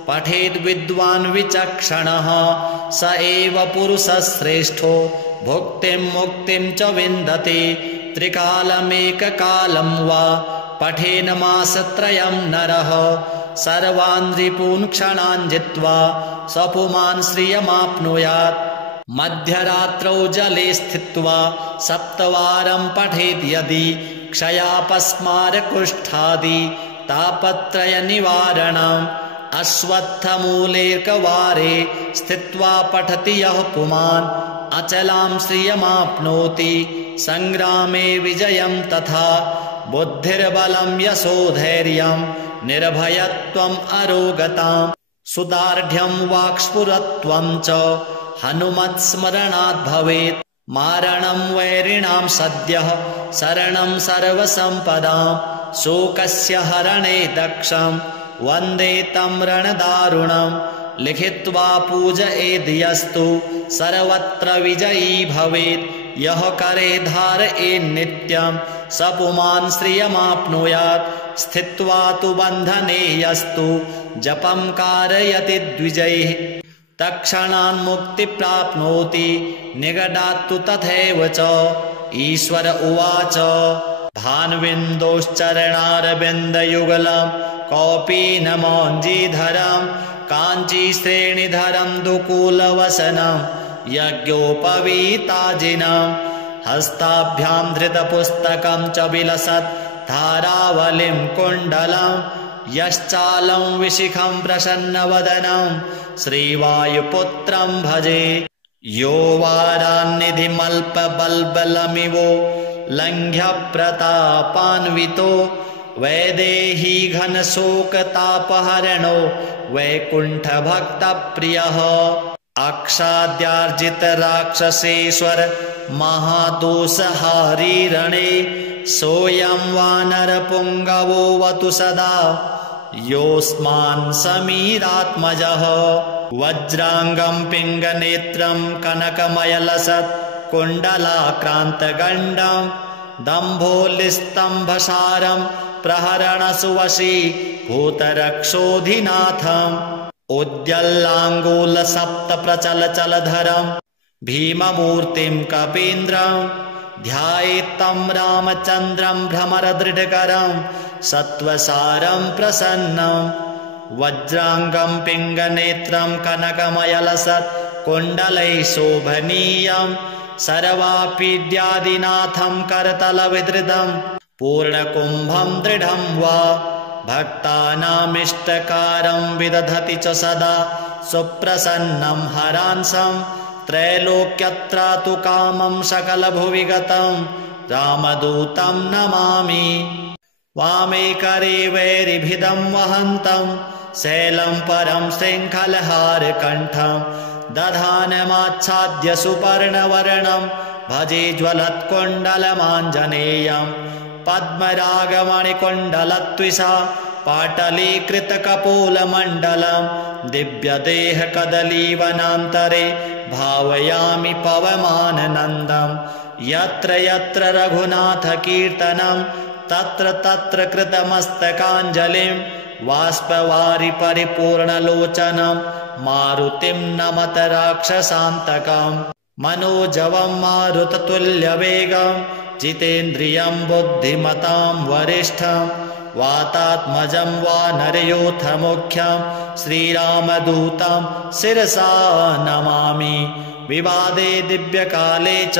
पठेद् विद्वान् विचक्षणः स एव पुरुषश्रेष्ठो भुक्तिं मुक्तिं च विन्दति त्रिकालमेककालं वा पठेन मासत्रयं नरः सर्वान् रिपून् क्षणान् जित्वा सपुमान् श्रियमाप्नुयात् मध्यरात्रौ जले स्थित्वा सप्तवारं पठेद् यदि क्षयापस्मारकुष्ठादि तापत्रयनिवारणम् अश्वत्थमूलेकवारे स्थित्वा पठति यः पुमान् अचलां श्रियमाप्नोति संग्रामे विजयं तथा बुद्धिर्बलं यशोधैर्यं निर्भयत्वम् अरोगतां सुदार्ढ्यं वाक्स्फुरत्वं च हनुमत्स्मरणात् भवेत् मारणं वैरिणां सद्यः शरणं सर्वसम्पदां शोकस्य हरणे दक्षं वन्दे तं रणदारुणं लिखित्वा पूजयेद्यस्तु सर्वत्र विजयी भवेत् यः करे धारयेन्नित्यं स पुमान् श्रियमाप्नुयात् स्थित्वा तु बन्धने यस्तु जपं कारयति द्विजैः तत्क्षणान् मुक्ति प्राप्नोति निगडात्तु तथैव च। ईश्वर उवाच भान्विन्दोश्चरणारविन्दयुगलं कौपीनमौञ्जीधरं काञ्चीश्रेणिधरं दुकूलवसनं यज्ञोपवीताजिनं हस्ताभ्यां धृतपुस्तकं च विलसत् धारावलिं कुण्डलं यश्चालं विशिखं प्रसन्नवदनं श्रीवायुपुत्रं भजे यो वारान्निधिमल्पबल्बलमिवो लङ्घ्य प्रतापान्वितो वैदेही घनशोकतापहरणो वैकुण्ठभक्तप्रियः अक्षाद्यार्जित राक्षसेश्वर महादोषहारी रणे सोऽयं वानरपुङ्गवो वतु सदा योऽस्मान् समीरात्मजः वज्राङ्गं पिङ्गनेत्रं कनकमयलसत् कुण्डलाक्रान्तगण्डं दम्भोलिस्तम्भसारं प्रहरणसुवशी भूतरक्षोधिनाथम् उद्यल्लाङ्गूलसप्तप्रचलचलधरं भीममूर्तिं कपीन्द्रं ध्यायेत्तं रामचन्द्रं भ्रमरदृढकरं सत्त्वसारं प्रसन्नं वज्राङ्गं पिङ्गनेत्रं कनकमयलसत् कुण्डलैः शोभनीयं सर्वापीड्यादिनाथं करतलविधृतं पूर्णकुम्भं दृढं वा भक्तानामिष्टकारं विदधति च सदा सुप्रसन्नं हरांसं त्रैलोक्यत्रातु कामं सकलभुवि गतं रामदूतं नमामि वामे करे वैरिभिदं वहन्तं शैलं परं शृङ्खलहारकण्ठं दधानमाच्छाद्य सुपर्णवर्णं भजे ज्वलत्कुण्डलमाञ्जनेयं पद्मरागमणिकुण्डलत्विषा पाटलीकृतकपोलमण्डलं दिव्यदेहकदलीवनान्तरे भावयामि पवमाननन्दं यत्र यत्र रघुनाथकीर्तनं तत्र तत्र कृतमस्तकाञ्जलिं वाष्पवारि परिपूर्णलोचनं मारुतिं नमत राक्षसान्तकं मनोजवं मारुततुल्यवेगं जितेन्द्रियं बुद्धिमतां वरिष्ठं वातात्मजं वानरयोथमुख्यं श्रीरामदूतं शिरसा नमामि विवादे दिव्यकाले च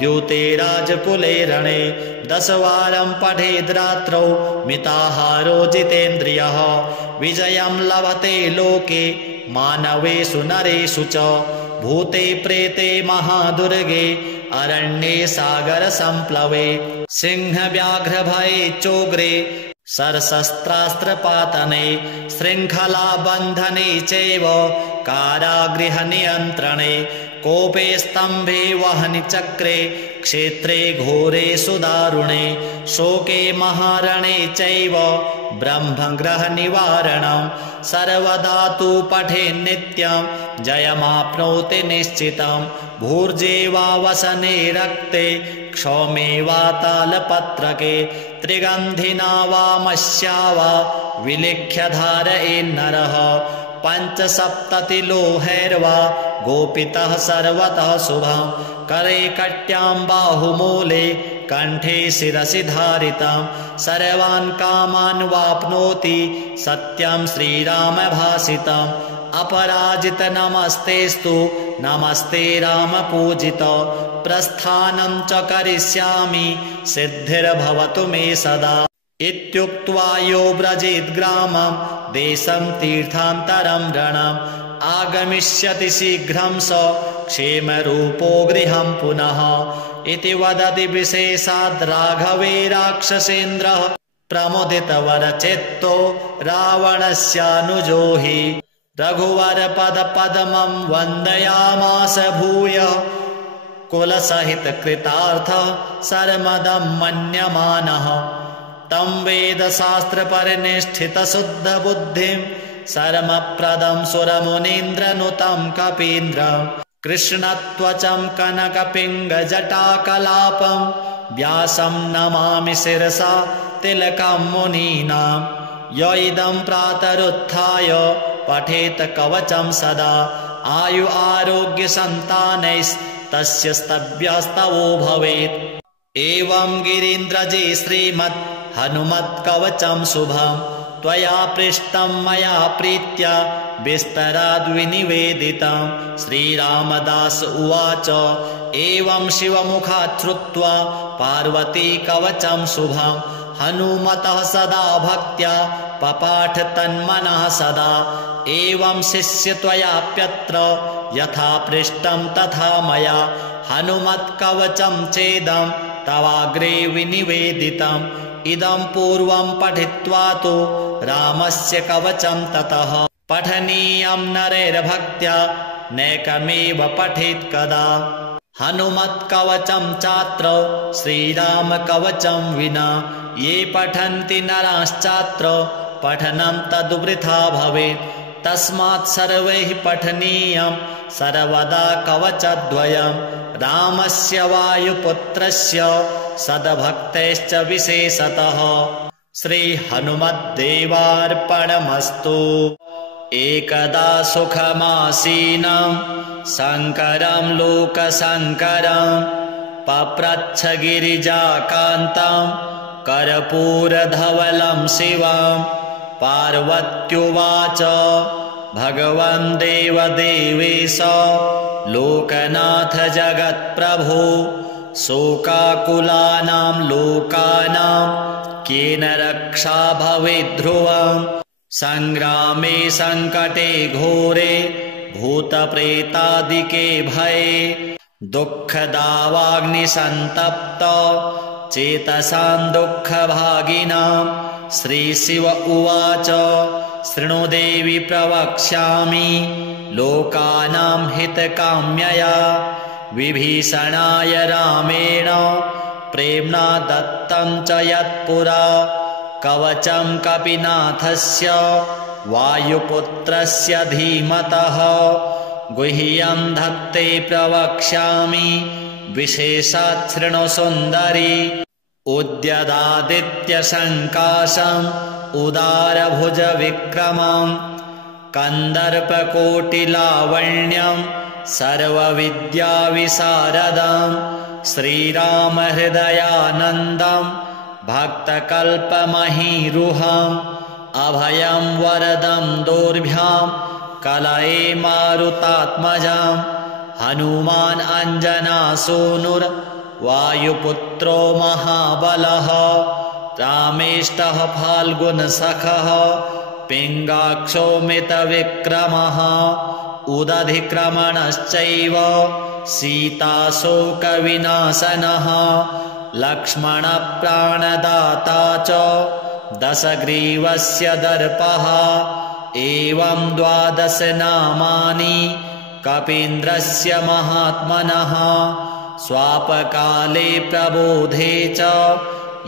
द्यूते राजकुले रणे 10 वारं पठेद्रात्रौ मिताहारो जितेन्द्रियः विजयं लभते लोके मानवेषु नरेषु च भूते प्रेते महादुर्गे अरण्ये सागरसम्प्लवे सिंहव्याघ्रभये चोग्रे सरशस्त्रास्त्रपातने शृङ्खलाबन्धने चैव कारागृहनियन्त्रणे कोपे स्तम्भे वहनि चक्रे क्षेत्रे घोरे सुदारुणे शोके महारणे चैव ब्रह्मग्रहनिवारणं सर्वदा तु पठे नित्यं जयमाप्नोति निश्चितं भूर्जे वा वसने रक्ते क्षौमे वा तालपत्रके त्रिगन्धिना वा मस्या वा विलिख्य धारयेन्नरः 75 गोपितः सर्वतः शुभं करे कट्यां बाहुमूले कण्ठे शिरसि धारितं सर्वान् कामान् वाप्नोति सत्यं श्रीरामभासितम् अपराजित नमस्तेस्तु नमस्ते रामपूजित प्रस्थानं च करिष्यामि सिद्धिर्भवतु मे सदा इत्युक्त्वा यो व्रजेत् ग्रामं देशं तीर्थान्तरं रणम् आगमिष्यति शीघ्रं स क्षेमरूपो गृहं पुनः इति वदति विशेषाद् राघवे राक्षसेन्द्रः प्रमुदितवरचित्तो रावणस्यानुजो हि रघुवरपदपद्मं वन्दयामास भूयः कुलसहित कृतार्थ सर्मदं मन्यमानः तं वेदशास्त्रपरिनिष्ठितशुद्धबुद्धिं शर्मप्रदं सुरमुनीन्द्रनुतं कपीन्द्रं कृष्णत्वचं कनकपिङ्गजटाकलापं व्यासं नमामि शिरसा तिलकं मुनीनां य इदं प्रातरुत्थाय पठेत कवचं सदा आयु आरोग्य सन्तानैस्तस्य स्तव्यस्तवो भवेत् एवं गिरीन्द्रजे श्रीमद् हनुमत्कवचं शुभं त्वया पृष्टं मया प्रीत्या विस्तराद्विनिवेदितं श्रीरामदास उवाच एवं शिवमुखात् श्रुत्वा पार्वती कवचं शुभं हनुमतः सदा भक्त्या पपाठ तन्मनः सदा एवं शिष्य त्वयाप्यत्र यथा पृष्टं तथा मया हनुमत्कवचं चेदं तवाग्रे विनिवेदितं इदं पूर्वं पठित्वा तु रामस्य कवचं ततः पठनीयं नरैर्भक्त्या नैकमेव पठेत् कदा हनुमत्कवचं चात्र श्रीरामकवचं विना ये पठन्ति नराश्चात्र पठनं तद्वृथा भवेत् तस्मात् सर्वैः पठनीयं सर्वदा कवचद्वयं रामस्य वायुपुत्रस्य सद्भक्तैश्च विशेषतः श्रीहनुमद्देवार्पणमस्तु। एकदा सुखमासीनं शङ्करं लोकशङ्करं पप्रच्छ गिरिजाकान्तं कर्पूरधवलं शिवं पार्वत्युवाच भगवन् देवदेवेश लोकनाथ जगत्प्रभो शोकाकुलानां लोकानां केन रक्षा भवेत् ध्रुवम् संग्रामे संकटे घोरे भूतप्रेतादिके भये दुःखदावाग्निसन्तप्त चेतसां दुःखभागिनां श्रीशिव उवाच शृणु देवि प्रवक्ष्यामि लोकानां हितकाम्यया विभीषणाय रामेण प्रेम्णा दत्तं च यत्पुरा कवचं कपिनाथस्य वायुपुत्रस्य धीमतः गुह्यं धत्ते प्रवक्ष्यामि विशेषात् शृणु सुन्दरी उद्यदादित्यसङ्काशम् उदारभुजविक्रमं कन्दर्पकोटिलावण्यं सर्वविद्याविशारदं श्रीरामहृदयानन्दं भक्तकल्पमहीरुहम् अभयं वरदं दोर्भ्यां कलये मारुतात्मजं हनुमान् अञ्जनासूनुर्वायुपुत्रो महाबलः रामेष्टः फाल्गुनसखः पिङ्गाक्षो मितविक्रमः उदधिक्रमणश्चैव सीताशोकविनाशनः लक्ष्मणप्राणदाता च दशग्रीवस्य दर्पः एवं 12 नामानि कपीन्द्रस्य महात्मनः स्वापकाले प्रबोधे च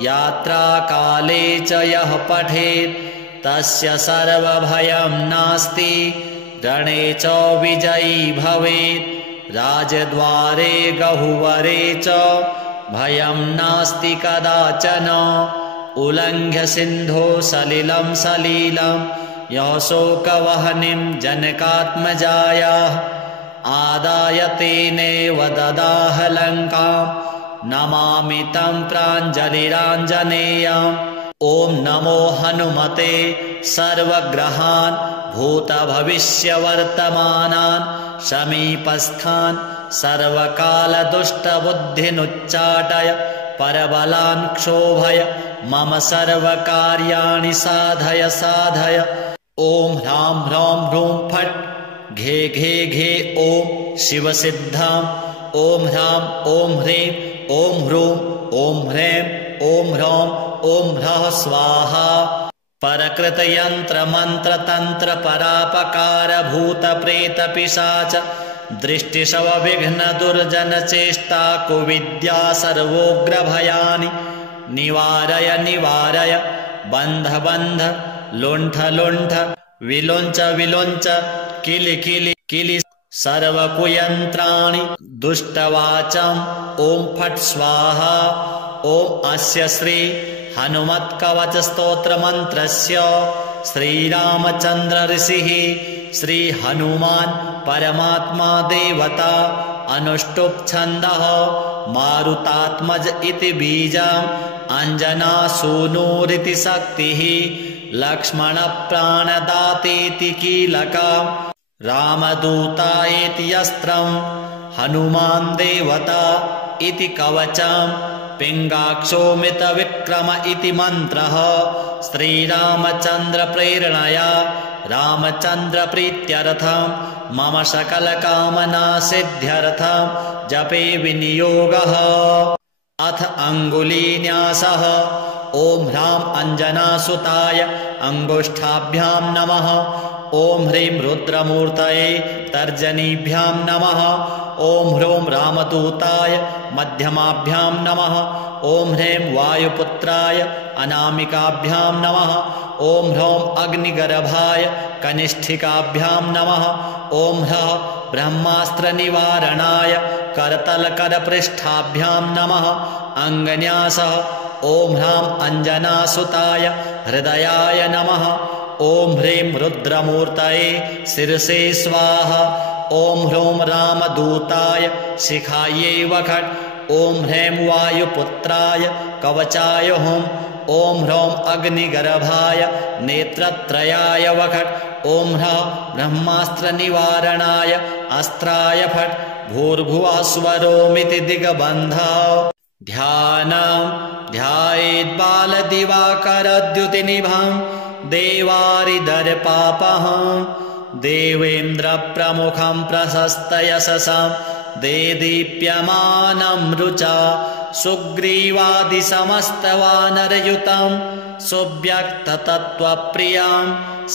यात्राकाले च यः पठेत् तस्य सर्वभयं नास्ति रणे च विजयी भवेत् राजद्वारे गहुवरे च भयं नास्ति कदाचन उल्लङ्घ्य सिन्धो सलिलं सलीलं यः शोकवह्निं जनकात्मजायाः आदाय तेनैव ददाह लङ्कां नमामि तं प्राञ्जलिराञ्जनेयम् ॐ नमो हनुमते सर्वग्रहान् भूतभविष्यवर्तमानान् समीपस्थान् सर्वकालदुष्टबुद्धिनुच्चाटय परबलान् क्षोभय मम सर्वकार्याणि साधय साधय ॐ ह्रां ह्रौं ह्रूं फट् घे घे घे ॐ शिवसिद्धाम् ॐ ह्रां ॐ ह्रीं ॐ ह्रूं ॐ ह्रैं ॐ ह्रौं ॐ ह्रः स्वाहा परकृतयन्त्रमन्त्रतन्त्र परापकार भूतप्रेतपिशाच दृष्टिशवविघ्नदुर्जनचेष्टा कुविद्या सर्वोग्रभयानि निवारय निवारय बन्ध बन्ध लुण्ठ लुण्ठ विलुञ्च विलुञ्च किलि किलि किलि सर्वकुयन्त्राणि दुष्टवाचम् ॐ फट् स्वाहा ॐ अस्य श्री हनुमत्कवच स्तोत्रमन्त्रस्य श्रीरामचन्द्र ऋषिः श्री हनुमान् परमात्मा देवता अनुष्टुप् छन्दः मारुतात्मज इति बीजम् अञ्जनासूनुरिति शक्तिः लक्ष्मणप्राणदातेति कीलकम् रामदूता इति अस्त्रम् हनुमान् देवता इति कवचम् पिङ्गाक्षोमितविक्रम इति मन्त्रः श्रीरामचन्द्र प्रेरणया रामचन्द्र प्रीत्यर्थं मम सकलकामना सिद्ध्यर्थं जपे विनियोगः अथ अङ्गुलीन्यासः ॐ ह्रां अञ्जनासुताय अङ्गुष्ठाभ्यां नमः। ॐ ह्रीं रुद्रमूर्तये तर्जनीभ्यां नमः। ॐ ह्रूं रामदूताय मध्यमाभ्यां नमः। ॐ ह्रीं वायुपुत्राय अनामिकाभ्यां नमः। ॐ ह्रौं अग्निगर्भाय कनिष्ठिकाभ्यां नमः। ॐ ह्रः ब्रह्मास्त्रनिवारणाय करतलकरपृष्ठाभ्यां नमः। अङ्गन्यासः ॐ ह्रां अञ्जनासुताय हृदयाय नमः। ॐ ह्रीं रुद्रमूर्तये शिरसे स्वाहा। ॐ ह्रूं रामदूताय शिखायै वखट्। ॐ ह्रीं वायुपुत्राय कवचाय हुं। ॐ ह्रौं अग्निगर्भाय नेत्रत्रयाय वखट्। ॐ ह्रः ब्रह्मास्त्रनिवारणाय अस्त्राय फट्। भूर्भुवः स्वरोमिति दिग्बन्धः। ध्यानं ध्यायेद्बालदिवाकरद्युतिनिभां देवारिदर्पापहं। देवेन्द्रप्रमुखं प्रशस्तयशसां देदीप्यमानं रुचा। सुग्रीवादिसमस्तवानरयुतं सुव्यक्ततत्त्वप्रियां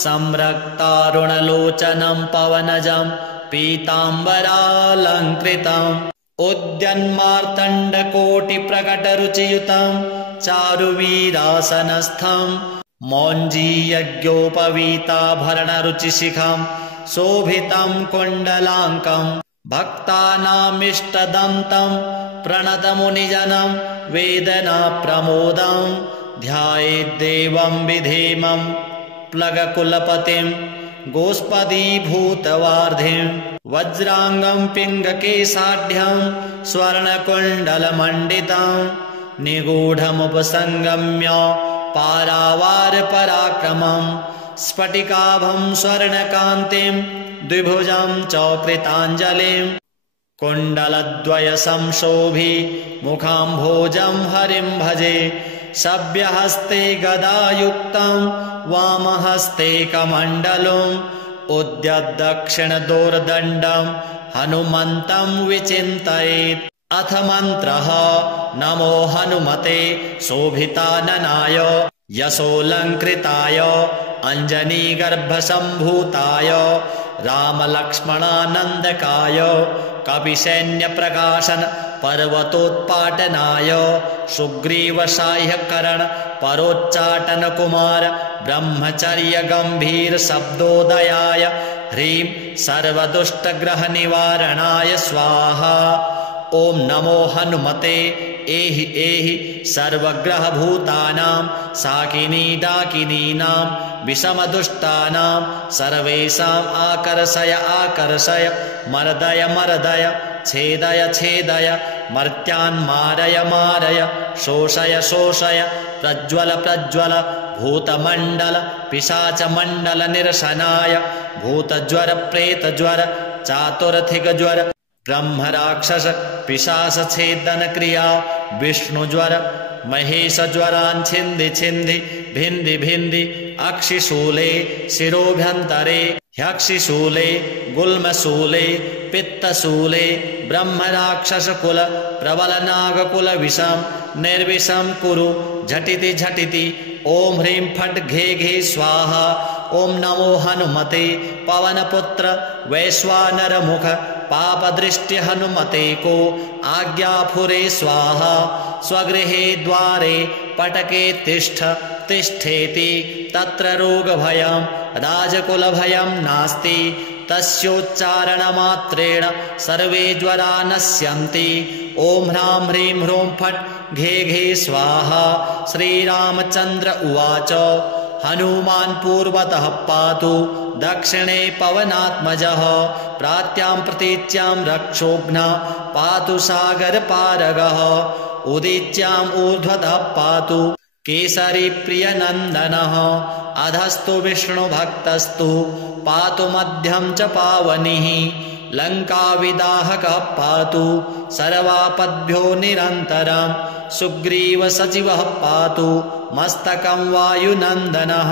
संरक्तारुणलोचनं पवनजं पीताम्बरालङ्कृतम्। उद्यन्मार्तण्डकोटिप्रकटरुचियुतं चारुवीरासनस्थं मौञ्जीयज्ञोपवीताभरणरुचिशिखं शोभितं कुण्डलाङ्कं। भक्तानामिष्टदन्तं प्रणतमुनिजनं वेदनाप्रमोदं। ध्यायेद्देवं विधेमं प्लगकुलपतिं गोष्पदीभूतवार्धिं। वज्राङ्गं पिङ्गकेशाढ्यं स्वर्णकुण्डलमण्डितं निगूढमुपसङ्गम्य पारावारपराक्रमं। स्फटिकाभं स्वर्णकान्तिं द्विभुजं च कृताञ्जलिं। कुण्डलद्वयसंशोभि मुखाम्भोजं हरिं भजे। सव्यहस्ते गदायुक्तं वामहस्ते कमण्डलम्। उद्यद्दक्षिणदोर्दण्डं हनुमन्तं विचिन्तयेत्। अथ मन्त्रः नमो हनुमते शोभिताननाय यशोऽलङ्कृताय अञ्जनीगर्भसम्भूताय रामलक्ष्मणानन्दकाय कपिसैन्यप्रकाशन पर्वतोत्पाटनाय सुग्रीवसाह्यकरण परोच्चाटनकुमार ब्रह्मचर्य गम्भीर शब्दोदयाय ह्रीं सर्वदुष्टग्रहनिवारणाय स्वाहा। ॐ नमो हनुमते एहि एहि सर्वग्रहभूतानां साकिनी डाकिनीनां विषमदुष्टानां सर्वेषाम् आकर्षय आकर्षय मर्दय मर्दय छेदय छेदय मर्त्यान् मारय मारय शोषय शोषय प्रज्वल प्रज्वल भूतमण्डल पिशाचमण्डल निरसनाय भूतज्वर प्रेतज्वर चातुर्थिकज्वर ब्रह्मराक्षस पिशाचछेदन क्रिया विष्णुज्वर महेशज्वरान् छिन्दि छिन्दि भिन्दि भिन्दि अक्षिशूले शिरोभ्यन्तरे ह्यक्षिशूले गुल्मशूले पित्तशूले ब्रह्मराक्षसकुल प्रबलनागकुल विषं निर्विषं कुरु झटिति झटिति। ॐ ह्रीं फट् घे घे स्वाहा। ॐ नमो हनुमते पवनपुत्र वैश्वानरमुख पापदृष्टि हनुमते को आज्ञाफुरे स्वाहा। स्वगृहे द्वारे पटके तिष्ठ तिष्ठेति तत्र रोगभयं राजकुलभयं नास्ति तस्योच्चारणमात्रेण सर्वे ज्वरा नश्यन्ति। ॐ ह्रां ह्रीं ह्रूं फट् घे घे स्वाहा। श्रीरामचन्द्र उवाच हनुमान् पूर्वतः पातु दक्षिणे पवनात्मजः प्रात्यां प्रतीच्यां रक्षोघ्नः पातु सागरपारगः उदीच्याम् ऊर्ध्वतः पातु केसरी प्रियनन्दनः अधस्तु विष्णुभक्तस्तु पातु मध्यं च पावनिः लङ्काविदाहकः पातु सर्वापद्भ्यो निरन्तरं सुग्रीवसचिवः पातु मस्तकं वायुनन्दनः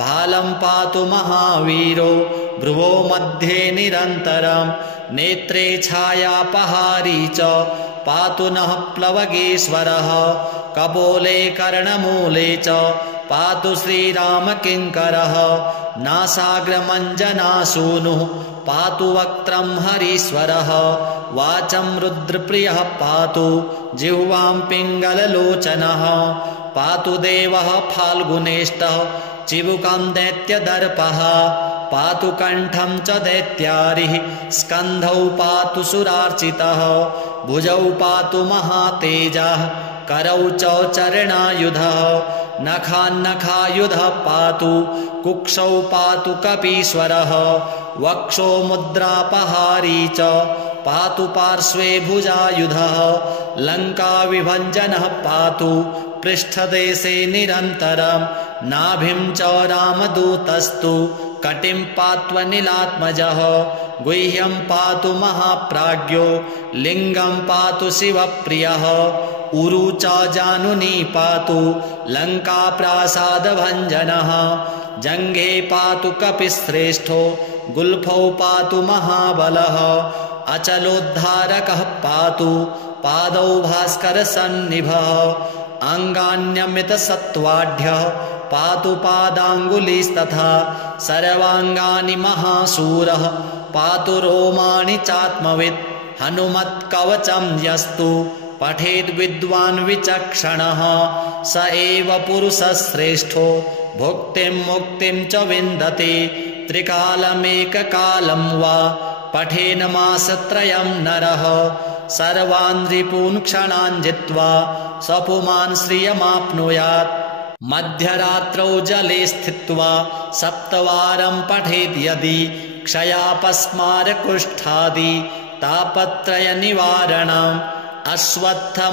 भालं पातु महावीरो भ्रुवो मध्ये निरन्तरं नेत्रे छायापहारी च पातु नः प्लवगेश्वरः कपोले कर्णमूले च पातु श्रीरामकिङ्करः नासाग्रमञ्जनासूनुः पातु वक्त्रं हरीश्वरः वाचं रुद्रप्रियः पातु जिह्वां पिङ्गललोचनः पातु देवः फाल्गुनेष्टः चिबुकं दैत्यदर्पः पातु कण्ठं च दैत्यारिः स्कन्धौ पातु सुरार्चितः भुजौ पातु महातेजः करौ च चरणायुधः नखान्नखायुधः पातु कुक्षौ पातु कपीश्वरः वक्षो मुद्रापहारी च पातु पार्श्वे भुजायुधः लङ्काविभञ्जनः पातु पृष्ठदेशे निरन्तरं नाभिं च रामदूतस्तु कटिं पात्वनिलात्मजः गुह्यं पातु महाप्राज्ञो लिङ्गं पातु शिवप्रियः उरु च जानुनी पातु लङ्काप्रासादभञ्जनः जङ्घे पातु कपिश्रेष्ठो गुल्फौ पातु महाबलः अचलोद्धारकः पातु पादौ भास्करसन्निभः अङ्गान्यमितसत्त्वाढ्यः पातु पादाङ्गुलीस्तथा सर्वाङ्गानि महाशूरः पातु रोमाणि चात्मवित् हनुमत्कवचं यस्तु पठेद् विद्वान् विचक्षणः स एव पुरुषश्रेष्ठो भुक्तिं मुक्तिं च विन्दते त्रिकालमेककालं वा पठेन मासत्रयं नरः सर्वान् रिपून् क्षणान् जित्वा स्वपुमान् श्रियमाप्नुयात् मध्यरात्रौ जले स्थित्वा सप्तवारं पठेद् यदि क्षयापस्मारकुष्ठादि तापत्रयनिवारणम्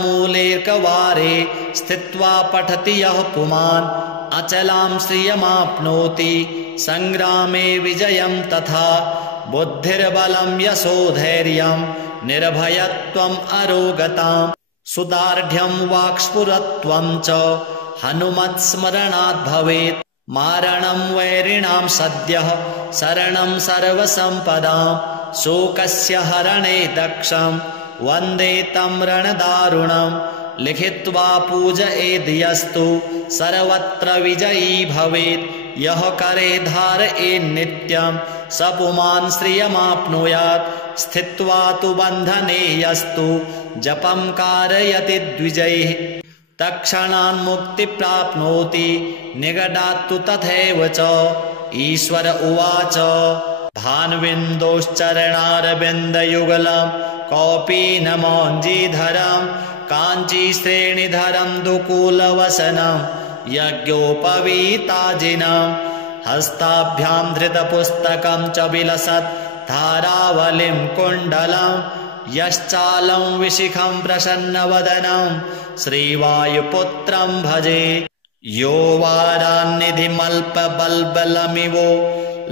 अश्वत्थमूलेकवारे स्थित्वा पठति यः पुमान् अचलां श्रियमाप्नोति संग्रामे विजयं तथा बुद्धिर्बलं यशोधैर्यं निर्भयत्वम् अरोगताम् सुदार्ढ्यं वाक्स्फुरत्वं च हनुमत्स्मरणात् भवेत् मारणं वैरिणां सद्यः शरणं सर्वसम्पदां शोकस्य हरणे दक्षं वन्दे तं रणदारुणं लिखित्वा पूजयेद्यस्तु सर्वत्र विजयी भवेत् यः करे धारयेन्नित्यं स पुमान् श्रियमाप्नुयात् स्थित्वा तु बन्धने यस्तु जपं कारयति द्विजैः तत्क्षणान् मुक्तिप्राप्नोति निगडात्तु तथैव च ईश्वर उवाच भान्विन्दोश्चरणारविन्दयुगलं कौपीनमौञ्जीधरं काञ्चीश्रेणिधरं दुकूलवसनं यज्ञोपवीताजिनं हस्ताभ्यां धृतपुस्तकं च विलसत् धारावलिं कुण्डलं यश्चालं विशिखं प्रसन्नवदनं श्रीवायुपुत्रं भजे यो वारान्निधिमल्पबल्बलमिवो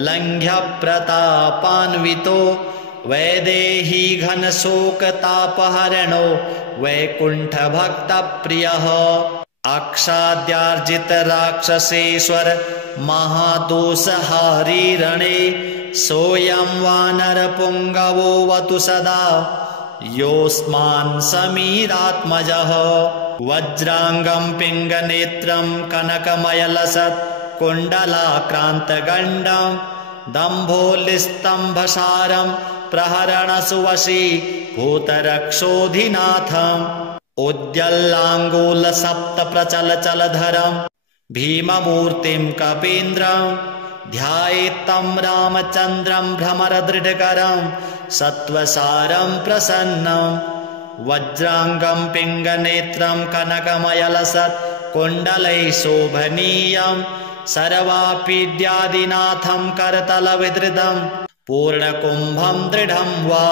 लङ्घ्य प्रतापान्वितो वैदेही घनशोकतापहरणो वैकुण्ठभक्तप्रियः अक्षाद्यार्जितराक्षसेश्वर महादोषहारी रणे सोऽयं वानरपुङ्गवोऽवतु सदा योऽस्मान् समीरात्मजः वज्राङ्गं पिङ्गनेत्रं कनकमयलसत् कुण्डलाक्रान्तगण्डं दम्भोलिस्तम्भसारं प्रहरणसुवशी भूतरक्षोधिनाथम् उद्यल्लाङ्गूलसप्तप्रचलचलधरं भीममूर्तिं कपीन्द्रं ध्यायेत्तं रामचन्द्रं भ्रमरदृढकरं सत्त्वसारं प्रसन्नं वज्राङ्गं पिङ्गनेत्रं कनकमयलसत् कुण्डलैः शोभनीयं सर्वापीड्यादिनाथं करतलविधृतं पूर्णकुम्भं दृढं वा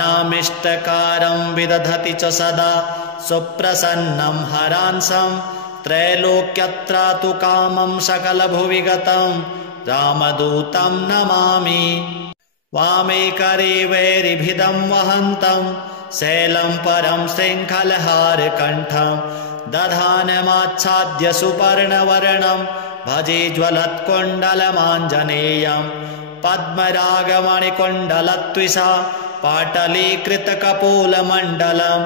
भक्तानामिष्टकारं विदधति च सदा सुप्रसन्नं हरांसं त्रैलोक्यत्रातु कामं सकलभुवि गतं रामदूतं नमामि वामे करे वैरिभिदं वहन्तं शैलं परं शृङ्खलहारकण्ठं दधानमाच्छाद्य सुपर्णवर्णं भजे ज्वलत्कुण्डलमाञ्जनेयं पद्मरागमणिकुण्डलत्विषा पाटलीकृतकपोलमण्डलं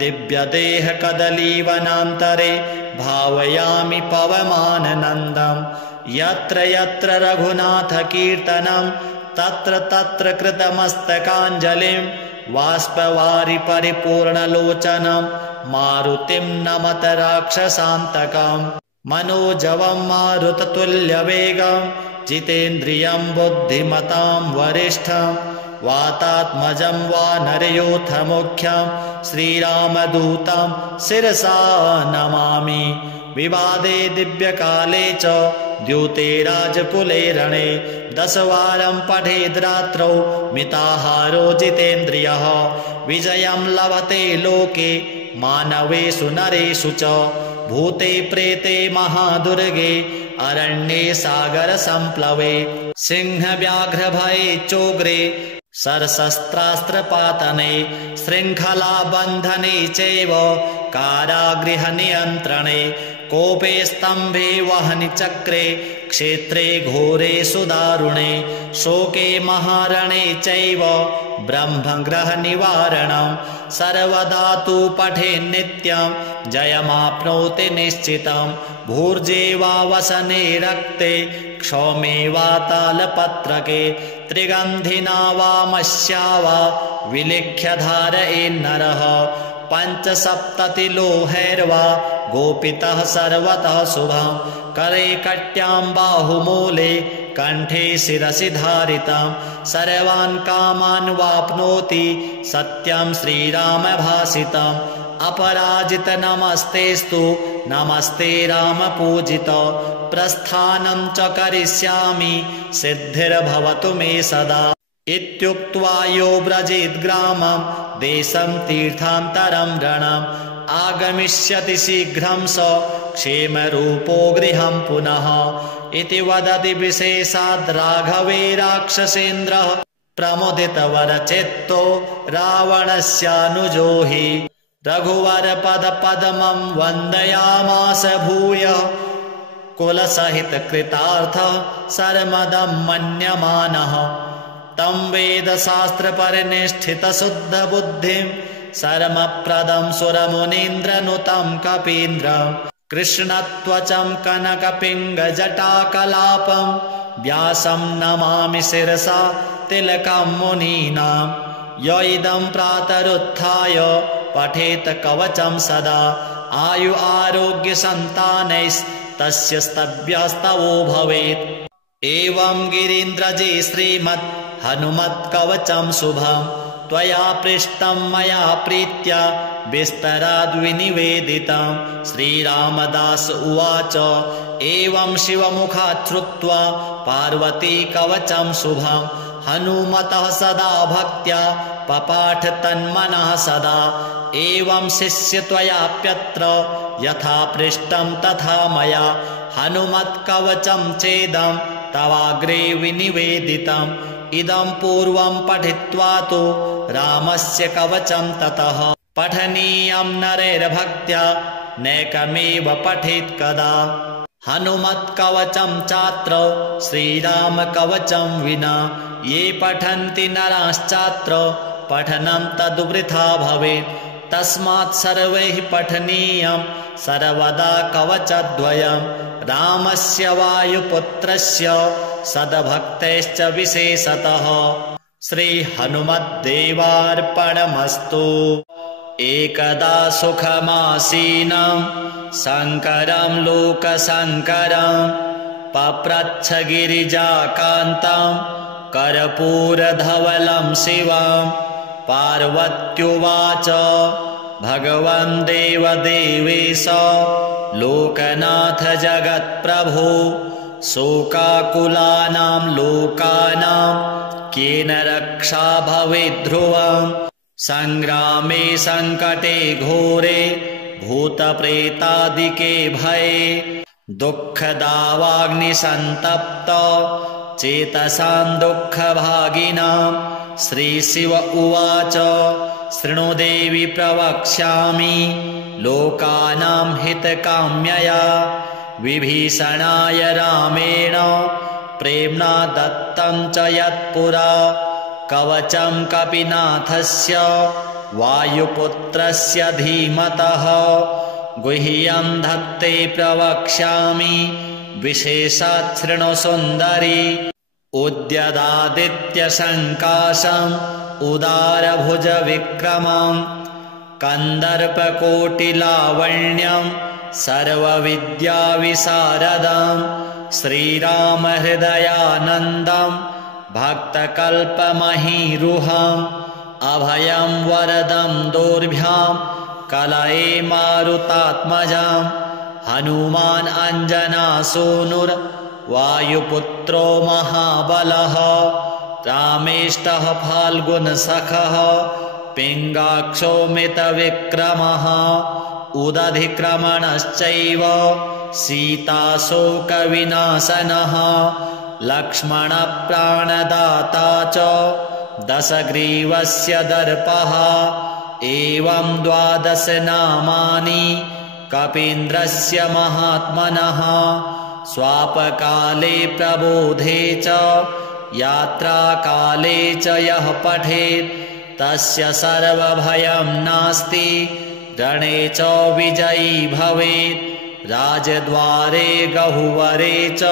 दिव्यदेहकदलीवनान्तरे भावयामि पवमाननन्दं यत्र यत्र रघुनाथकीर्तनं तत्र तत्र कृतमस्तकाञ्जलिं वाष्पवारि परिपूर्णलोचनं मारुतिं नमत राक्षसान्तकं मनोजवं मारुततुल्यवेगं जितेन्द्रियं बुद्धिमतां वरिष्ठं वातात्मजं वानरयोथमुख्यं श्रीरामदूतं शिरसा नमामि विवादे दिव्यकाले च द्यूते राजकुले रणे दशवारं पठेद्रात्रौ मिताहारो जितेन्द्रियः विजयं लभते लोके मानवेषु नरेषु च भूते प्रेते महादुर्गे अरण्ये सागर संप्लवे सिंहव्याघ्रभये चोग्रे सरशस्त्रास्त्रपातने शृङ्खलाबन्धने चैव कारागृहनियन्त्रणे कोपे स्तम्भे वहनि चक्रे क्षेत्रे घोरेषु दारुणे शोके महारणे चैव ब्रह्मग्रहनिवारणं सर्वदा तु पठे नित्यं जयमाप्नोति निश्चितं भूर्जेवा वसने रक्ते क्षौमे वा तालपत्रके त्रिगन्धिना वा मस्या वा विलिख्य धारयेन्नरः पञ्चसप्ततिलोहैर्वा गोपितः सर्वतः शुभं करे कट्यां बाहुमूले कण्ठे शिरसि धारितं सर्वान् कामान् वाप्नोति सत्यं श्रीरामभासितम् अपराजित नमस्तेस्तु नमस्ते रामपूजित प्रस्थानं च करिष्यामि सिद्धिर्भवतु मे सदा इत्युक्त्वा यो व्रजेद्ग्रामं देशं तीर्थान्तरं रणम् आगमिष्यति शीघ्रं स क्षेमरूपो गृहं पुनः इति वदति विशेषाद् राघवे राक्षसेन्द्रः प्रमुदितवरचित्तो रावणस्यानुजो हि रघुवरपदपद्मं वन्दयामास भूय कुलसहितकृतार्थः सर्वदं मन्यमानः तं वेदशास्त्रपरिनिष्ठितशुद्धबुद्धिं शर्मप्रदं सुरमुनीन्द्रनुतं कपीन्द्रं कृष्णत्वचं कनकपिङ्गजटाकलापं व्यासं नमामि शिरसा तिलकं मुनीनां य इदं प्रातरुत्थाय पठेत कवचं सदा आयु आरोग्य सन्तानैस्तस्य स्तव्यस्तवो भवेत् एवं गिरीन्द्रजे श्रीमद् हनुमत्कवचं शुभं त्वया पृष्टं मया प्रीत्या विस्तराद्विनिवेदितं श्रीरामदास उवाच एवं शिवमुखात् श्रुत्वा पार्वती कवचं शुभं हनुमतः सदा भक्त्या पपाठ तन्मनः सदा एवं शिष्य त्वयाप्यत्र यथा पृष्टं तथा मया हनुमत्कवचं चेदं तवाग्रे विनिवेदितम् इदं पूर्वं पठित्वा तु रामस्य कवचं ततः पठनीयं नरैर्भक्त्या नैकमेव पठेत् कदा हनुमत्कवचं चात्र श्रीरामकवचं विना ये पठन्ति नराश्चात्र पठनं तद्वृथा भवेत् तस्मात् सर्वैः पठनीयं सर्वदा कवचद्वयं रामस्य वायुपुत्रस्य सद्भक्तैश्च विशेषतः श्रीहनुमद्देवार्पणमस्तु एकदा सुखमासीनं शङ्करं लोकशङ्करं पप्रच्छ गिरिजाकान्तं कर्पूरधवलं शिवं पार्वत्युवाच भगवन् देवदेवेश लोकनाथ जगत्प्रभो शोकाकुलानां लोकानां केन रक्षा भवेत् ध्रुवं संग्रामे संकटे घोरे भूतप्रेतादिके भये दुःखदावाग्निसन्तप्त चेतसां दुःखभागिनां श्रीशिव उवाच शृणु देवि प्रवक्ष्यामि लोकानां हितकाम्यया विभीषणाय रामेण प्रेम्णा दत्तं च यत्पुरा कवचं कपिनाथस्य वायुपुत्रस्य धीमतः गुह्यं धत्ते प्रवक्ष्यामि विशेषात् शृणु सुन्दरी उद्यदादित्यशङ्काशम् उदारभुजविक्रमं कन्दर्पकोटिलावण्यं सर्वविद्याविशारदं श्रीरामहृदयानन्दं भक्तकल्पमहीरुहम् अभयं वरदं दोर्भ्यां कलये मारुतात्मजं हनुमान् अञ्जनासूनुर्वायुपुत्रो महाबलः रामेष्टः फाल्गुनसखः पिङ्गाक्षो मितविक्रमः उदधिक्रमणश्चैव सीताशोकविनाशनः लक्ष्मणप्राणदाता च दशग्रीवस्य दर्पः एवं 12 नामानि कपीन्द्रस्य महात्मनः स्वापकाले प्रबोधे च यात्राकाले च यः पठेत् तस्य सर्वभयं नास्ति रणे च विजयी भवेत् राजद्वारे गहुवरे च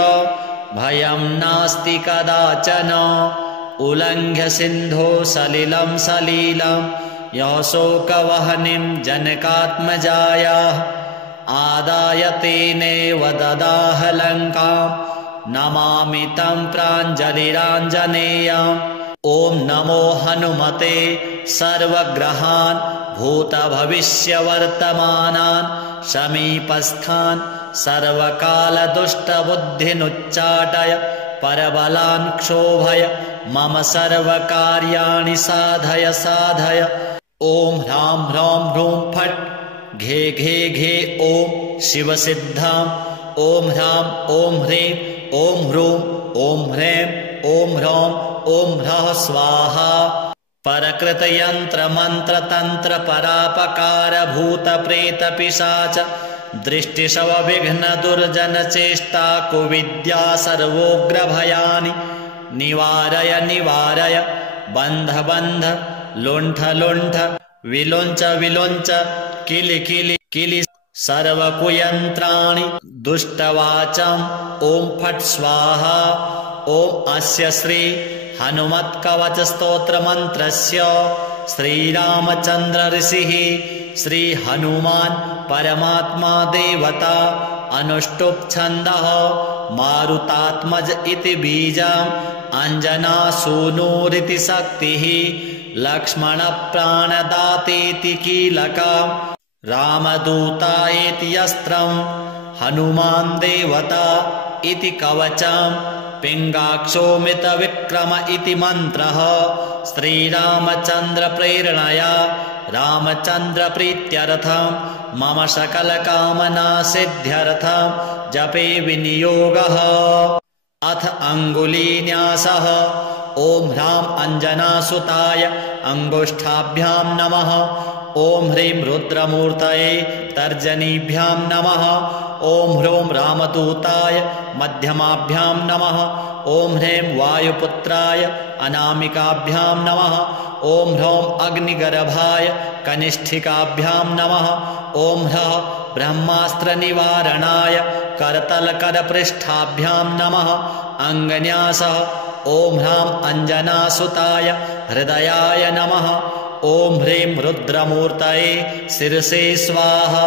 भयं नास्ति कदाचन उल्लङ्घ्य सिन्धो सलिलं सलीलं यः शोकवह्निं जनकात्मजायाः आदाय तेनेव ददाह लङ्कां नमामि तं प्राञ्जलिराञ्जनेयम् ॐ नमो हनुमते सर्वग्रहान् भूतभविष्यवर्तमानान् समीपस्थान् सर्वकालदुष्टबुद्धिनुच्चाटय परबलान् क्षोभय मम सर्वकार्याणि साधय साधय ॐ ह्रां ह्रौं ह्रूं फट् घे घे घे ॐ शिवसिद्धाम् ॐ ह्रां ॐ ह्रीं ॐ ह्रूं ॐ ह्रैं ॐ ह्रौं ॐ ह्रः स्वाहा परकृतयन्त्रमन्त्रतन्त्र परापकार भूतप्रेतपिशाच दृष्टिशवविघ्नदुर्जनचेष्टा कुविद्या सर्वोग्रभयानि निवारय निवारय बन्ध बन्ध लुण्ठ लुण्ठ विलुञ्च विलुञ्च किलि किलि किलि सर्वकुयन्त्राणि दुष्टवाचम् ॐ फट् स्वाहा ॐ अस्य श्री हनुमत्कवच स्तोत्रमन्त्रस्य श्रीरामचन्द्र ऋषिः श्री हनुमान् परमात्मा देवता अनुष्टुप् छन्दः मारुतात्मज इति बीजम् अञ्जनासूनुरिति शक्तिः लक्ष्मणप्राणदातेति कीलकम् रामदूता इति अस्त्रम् हनुमान् देवता इति कवचम् पिङ्गाक्षो मितविक्रम इति मन्त्रः श्रीरामचन्द्र प्रेरणया रामचन्द्र प्रीत्यर्थं मम सकलकामना सिद्ध्यर्थं जपे विनियोगः अथ अङ्गुलीन्यासः ॐ ह्रां अञ्जनासुताय अङ्गुष्ठाभ्यां नमः ॐ ह्रीं रुद्रमूर्तये तर्जनीभ्यां नमः ॐ ह्रूं रामदूताय मध्यमाभ्यां नमः ॐ ह्रीं वायुपुत्राय अनामिकाभ्यां नमः ॐ ह्रौं अग्निगर्भाय कनिष्ठिकाभ्यां नमः ॐ ह्रः ब्रह्मास्त्रनिवारणाय करतलकरपृष्ठाभ्यां नमः अङ्गन्यासः ॐ ह्रां अञ्जनासुताय हृदयाय नमः ॐ ह्रीं रुद्रमूर्तये शिरसे स्वाहा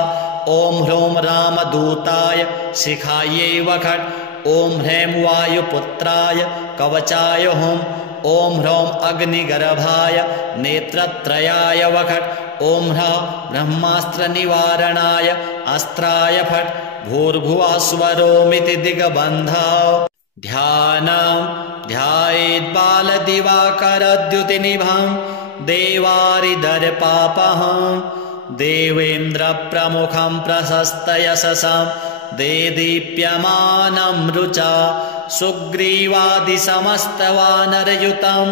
ॐ ह्रूं रामदूताय शिखायै वखट् ॐ ह्रीं वायुपुत्राय कवचाय हुं ॐ ह्रौं अग्निगर्भाय नेत्रत्रयाय वखट् ॐ ह्रः ब्रह्मास्त्रनिवारणाय अस्त्राय फट् भूर्भुवः स्वरोमिति दिग्बन्धः ध्यानं ध्यायेद्बालदिवाकरद्युतिनिभां देवारिदर्पापहं देवेन्द्रप्रमुखं प्रशस्तयशसं देदीप्यमानं रुचा सुग्रीवादिसमस्तवानरयुतं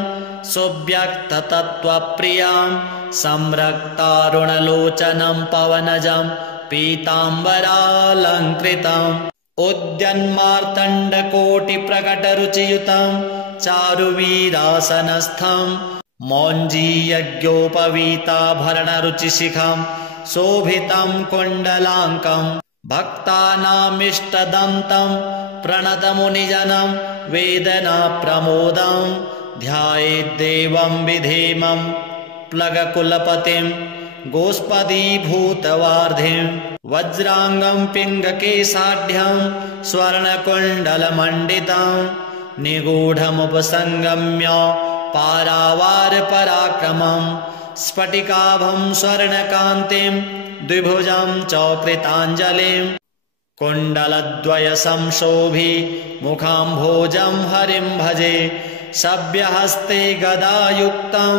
सुव्यक्ततत्त्वप्रियां संरक्तारुणलोचनं पवनजं पीताम्बरालङ्कृतम् उद्यन्मार्तण्डकोटिप्रकटरुचियुतं चारुवीरासनस्थं मौञ्जीयज्ञोपवीताभरणरुचिशिखं शोभितं कुण्डलाङ्कं भक्तानामिष्टदं तं प्रणतमुनिजनं वेदनाप्रमोदं ध्यायेद्देवं विधेमं प्लगकुलपतिं गोष्पदीभूतवार्धिं वज्राङ्गं पिङ्गकेशाढ्यं स्वर्णकुण्डलमण्डितं निगूढमुपसङ्गम्य पारावारपराक्रमं स्फटिकाभं स्वर्णकान्तिं द्विभुजं च कृताञ्जलिं कुण्डलद्वयसंशोभि मुखाम्भोजं हरिं भजे सव्यहस्ते गदायुक्तं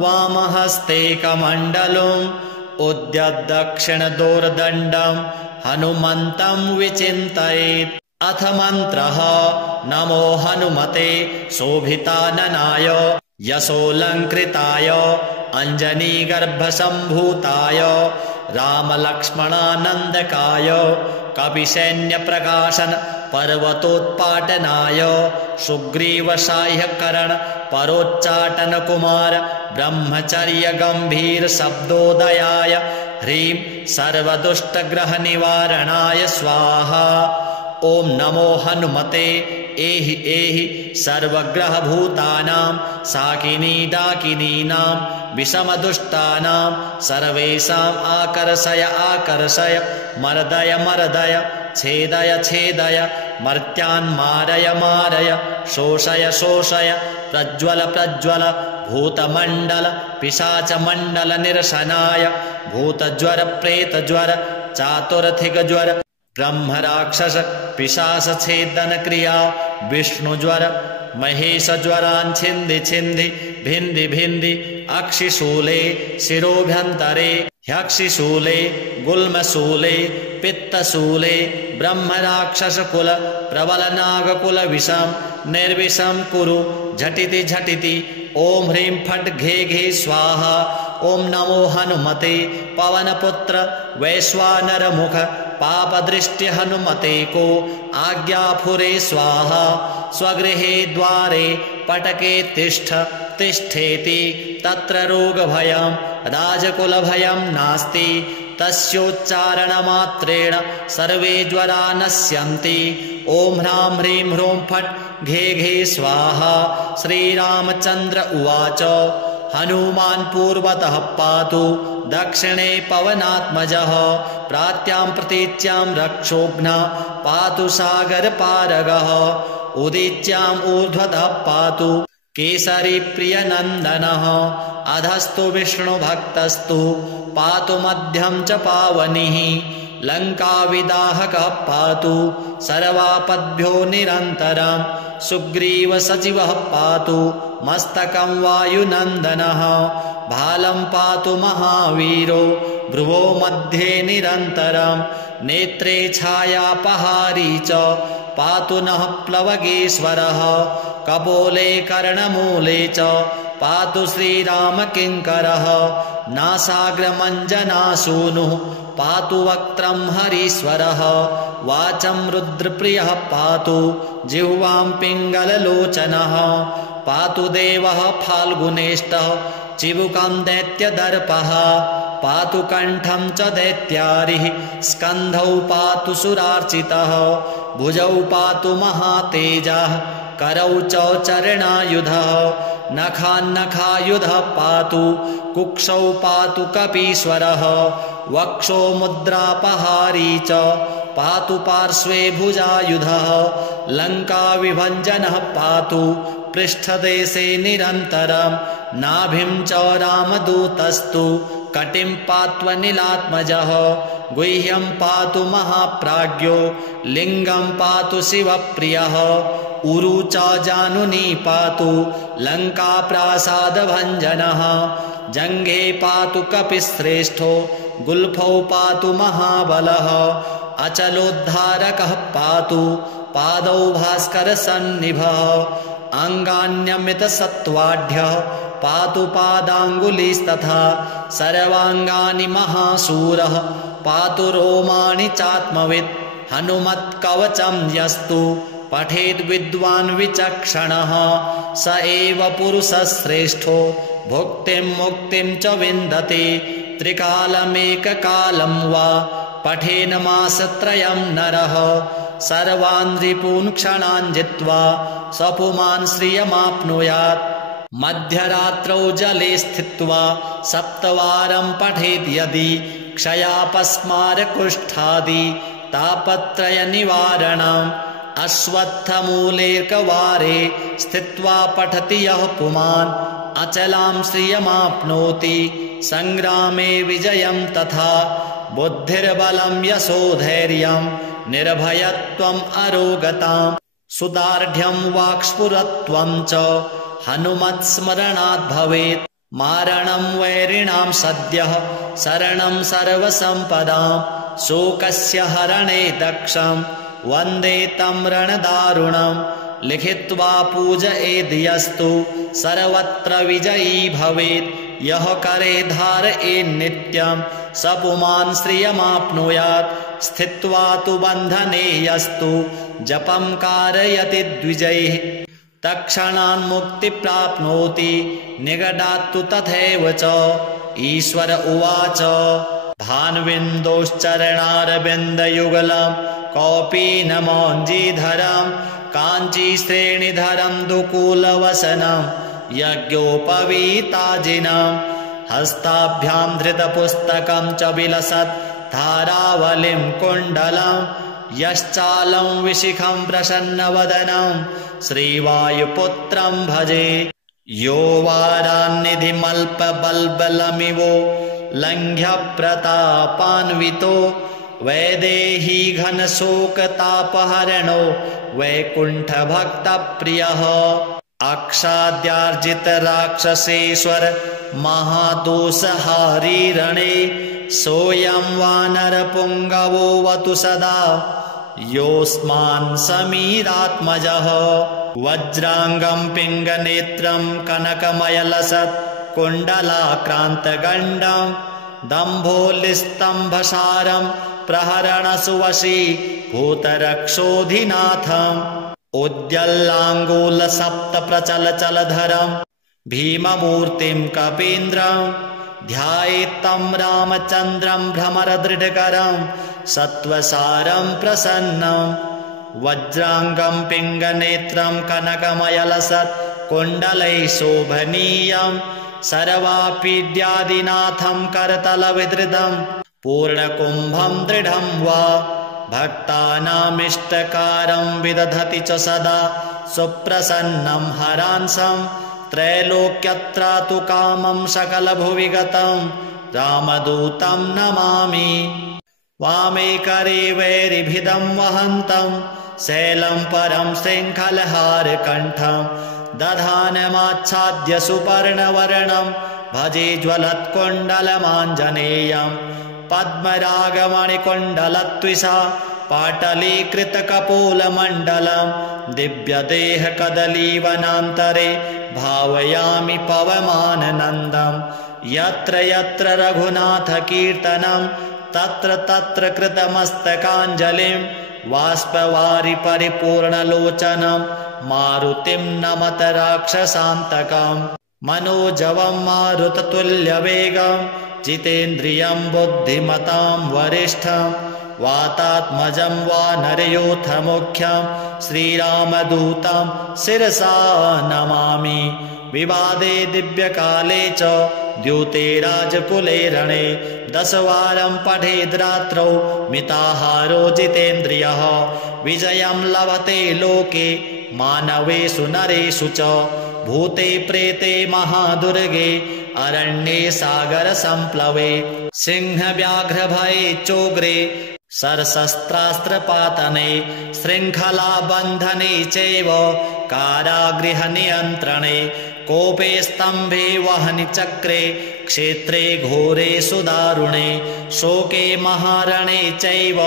वामहस्ते कमण्डलम् उद्यद्दक्षिणदोर्दण्डं हनुमन्तं विचिन्तयेत् अथ मन्त्रः नमो हनुमते शोभिताननाय यशोऽलङ्कृताय अञ्जनीगर्भसम्भूताय रामलक्ष्मणानन्दकाय कपिसैन्यप्रकाशन पर्वतोत्पाटनाय सुग्रीवसाह्यकरण परोच्चाटन कुमार ब्रह्मचर्य गंभीर शब्दोदयाय ह्रीं सर्वदुष्टग्रह निवारणाय स्वाहा। ओम नमो हनुमते एहि एहि सर्वग्रहभूतानां साकिनी डाकिनीनां विषमदुष्टानां सर्वेषाम् आकर्षय आकर्षय मर्दय मर्दय छेदय छेदय मर्त्यान् मारय मारय शोषय शोषय प्रज्वल प्रज्वल भूतमण्डल पिशाचमण्डल निरसनाय भूतज्वर प्रेतज्वर चातुर्थिकज्वर ब्रह्मराक्षस पिशाच छेदन क्रिया विष्णुज्वर महेशज्वरान् छिन्दि छिन्दि भिन्दि भिन्दि अक्षिशूले शिरोभ्यन्तरे ह्यक्षिशूले गुल्मशूले पित्तशूले ब्रह्मराक्षसकुल प्रबलनागकुल विषं निर्विषं कुरु झटिति झटिति। ओम ह्रीं फट् घे घे स्वाहा। ओम नमो हनुमते पवनपुत्र वैश्वानरमुख पापदृष्टि हनुमते को आज्ञाफुरे स्वाहा। स्वगृहे द्वारे पटके तिष्ठ तिष्ठेति तत्र रोगभयं राजकुलभयं नास्ति तस्योच्चारणमात्रेण सर्वे ज्वरा नश्यन्ति। ओम ह्रां ह्रीं ह्रूं फट् घे घे स्वाहा। श्रीरामचन्द्र उवाच हनुमान् पूर्वतः पातु दक्षिणे पवनात्मजः प्रात्यां प्रतीच्यां रक्षोघ्ना पातु सागरपारगः उदीच्याम् ऊर्ध्वतः पातु केसरी प्रियनन्दनः अधस्तु विष्णुभक्तस्तु पातु मध्यं च पावनिः लङ्काविदाहकः पातु सर्वापद्भ्यो निरन्तरं सुग्रीवसचिवः पातु मस्तकं वायुनन्दनः भालं पातु महावीरो भ्रुवो मध्ये निरन्तरं नेत्रे छायापहारी च पातु नः प्लवगेश्वरः कपोले कर्णमूले च पातु श्रीरामकिङ्करः नासाग्रमञ्जनासूनुः पातु वक्त्रं हरीश्वरः वाचं रुद्रप्रियः पातु जिह्वां पिङ्गललोचनः पातु देवः फाल्गुनेष्टः चिबुकं दैत्यदर्पः पातु कण्ठं च दैत्यारिः स्कन्धौ पातु सुरार्चितः भुजौ पातु महातेजः करौ च चरणायुधः नखान्नखायुधः पातु कुक्षौ पातु कपीश्वरः वक्षो मुद्रापहारी च पातु पार्श्वे भुजायुधः लङ्काविभञ्जनः पातु पृष्ठदेशे निरन्तरं नाभिं च रामदूतस्तु कटिं पात्वनिलात्मजः गुह्यं पातु महाप्राज्ञो लिङ्गं पातु शिवप्रियः उरु च जानुनी पातु लङ्काप्रासादभञ्जनः जङ्घे पातु कपिश्रेष्ठो गुल्फौ पातु महाबलः अचलोद्धारकः पातु पादौ भास्करसन्निभः अङ्गान्यमितसत्त्वाढ्यः पातु पादाङ्गुलीस्तथा सर्वाङ्गानि महाशूरः पातु रोमाणि चात्मवित् हनुमत्कवचं यस्तु पठेद् विद्वान् विचक्षणः स एव पुरुषश्रेष्ठो भुक्तिं मुक्तिं च विन्दते त्रिकालमेककालं वा पठेन् मासत्रयं नरः सर्वान् रिपून् क्षणान् जित्वा स्वपुमान् श्रियमाप्नुयात् मध्यरात्रौ जले स्थित्वा सप्तवारं पठेद् यदि क्षयापस्मारकुष्ठादि तापत्रयनिवारणम् अश्वत्थमूलेकवारे स्थित्वा पठति यः पुमान् अचलां श्रियमाप्नोति संग्रामे विजयं तथा बुद्धिर्बलं यशोधैर्यं निर्भयत्वम् अरोगताम् सुदार्ढ्यं वाक्स्फुरत्वं च हनुमत्स्मरणात् भवेत् मारणं वैरिणां सद्यः शरणं सर्वसम्पदाम् शोकस्य हरणे दक्षं वन्दे तं रणदारुणं लिखित्वा पूजयेद्यस्तु सर्वत्र विजयी भवेत् यः करे धारयेन्नित्यं स पुमान् श्रियमाप्नुयात् स्थित्वा तु बन्धने यस्तु जपं कारयति द्विजैः तत्क्षणान् मुक्तिप्राप्नोति निगडात्तु तथैव च ईश्वर उवाच भान्विन्दोश्चरणारविन्दयुगलं कौपीनमौञ्जीधरं काञ्चीश्रेणिधरं दुकूलवसनं यज्ञोपवीताजिनं हस्ताभ्यां धृतपुस्तकं च विलसत् धारावलिं कुण्डलं यश्चालं विशिखं प्रसन्नवदनं श्रीवायुपुत्रं भजे यो वारान्निधिमल्पबल्बलमिवो लङ्घ्य प्रतापान्वितो वैदेही घनशोकतापहरणो वैकुण्ठभक्तप्रियः अक्षाद्यार्जितराक्षसेश्वर महादोषहारी रणे सोऽयं वानरपुङ्गवोऽवतु सदा योऽस्मान् समीरात्मजः वज्राङ्गं पिङ्गनेत्रं कनकमयलसत् कुण्डलाक्रान्तगण्डं दम्भोलिस्तम्भसारं प्रहरणसुवशी भूतरक्षोधिनाथम् उद्यल्लाङ्गूलसप्तप्रचलचलधरं भीममूर्तिं कपीन्द्रं ध्यायेत्तं रामचन्द्रं भ्रमरदृढकरं सत्त्वसारं प्रसन्नं वज्राङ्गं पिङ्गनेत्रं कनकमयलसत् कुण्डलैः शोभनीयं सर्वापीड्यादिनाथं करतलविधृतं पूर्णकुम्भं दृढं वा भक्तानामिष्टकारं विदधति च सदा सुप्रसन्नं हरांसं त्रैलोक्यत्रातु कामं सकलभुवि गतं रामदूतं नमामि वामे करे वैरिभिदं वहन्तं शैलं परं शृङ्खलहारकण्ठं दधानमाच्छाद्य सुपर्णवर्णं भजे ज्वलत्कुण्डलमाञ्जनेयं पद्मरागमणिकुण्डलत्विषा पाटलीकृतकपोलमण्डलं दिव्यदेहकदलीवनान्तरे भावयामि पवमाननन्दं यत्र यत्र रघुनाथकीर्तनं तत्र तत्र कृतमस्तकाञ्जलिं वाष्पवारि परिपूर्णलोचनं मारुतिं नमत राक्षसान्तकं मनोजवं मारुततुल्यवेगं जितेन्द्रियं बुद्धिमतां वरिष्ठं वातात्मजं वानरयोथमुख्यं श्रीरामदूतं शिरसा नमामि विवादे दिव्यकाले च द्यूते राजकुले रणे 10 वारं पठेद्रात्रौ मिताहारो जितेन्द्रियः विजयं लभते लोके मानवेषु नरेषु च भूते प्रेते महादुर्गे अरण्ये सागरसम्प्लवे सिंहव्याघ्रभये चोग्रे शरशस्त्रास्त्रपातने शृङ्खलाबन्धने चैव कारागृहनियन्त्रणे कोपे स्तम्भे वहनि चक्रे क्षेत्रे घोरे सुदारुणे शोके महारणे चैव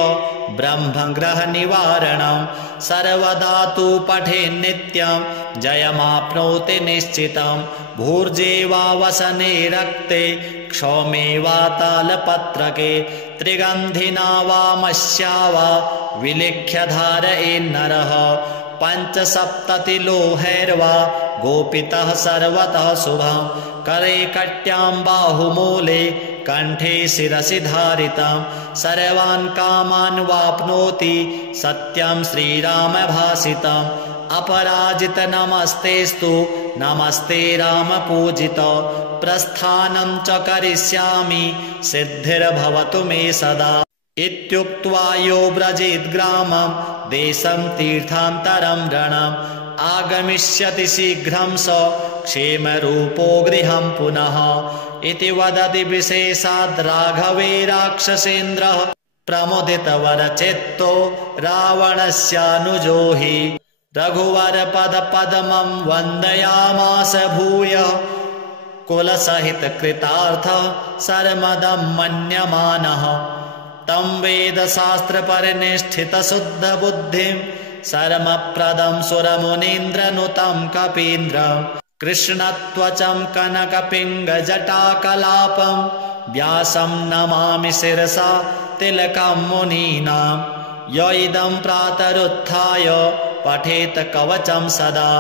ब्रह्मग्रहनिवारणं सर्वदा तु पठे नित्यं जयमाप्नोति निश्चितं भूर्जे वा वसने रक्ते क्षौमे वा तालपत्रके त्रिगन्धिना वा मस्या वा विलिख्य धारयेन्नरः पञ्चसप्ततिलोहैर्वा गोपितः सर्वतः शुभं करे कट्यां बाहुमूले कण्ठे शिरसि धारितं सर्वान् कामान् वाप्नोति सत्यं श्रीरामभासितम् अपराजित नमस्तेस्तु नमस्ते रामपूजित प्रस्थानं च करिष्यामि सिद्धिर्भवतु मे सदा इत्युक्त्वा यो व्रजेत् ग्रामं देशं तीर्थान्तरं रणम् आगमिष्यति शीघ्रं स क्षेमरूपो गृहं पुनः इति वदति विशेषाद् राघवे राक्षसेन्द्रः प्रमुदितवरचित्तो रावणस्यानुजो हि रघुवरपदपद्मं वन्दयामास भूयः कुलसहितकृतार्थः सर्वदं मन्यमानः तं वेदशास्त्रपरिनिष्ठितशुद्धबुद्धिं सर्मप्रदं सुरमुनीन्द्रनुतं कपीन्द्रं कृष्णत्वचं कनकपिङ्गजटाकलापं व्यासं नमामि शिरसा तिलकं मुनीनां य इदं प्रातरुत्थाय पठेत कवचं सदा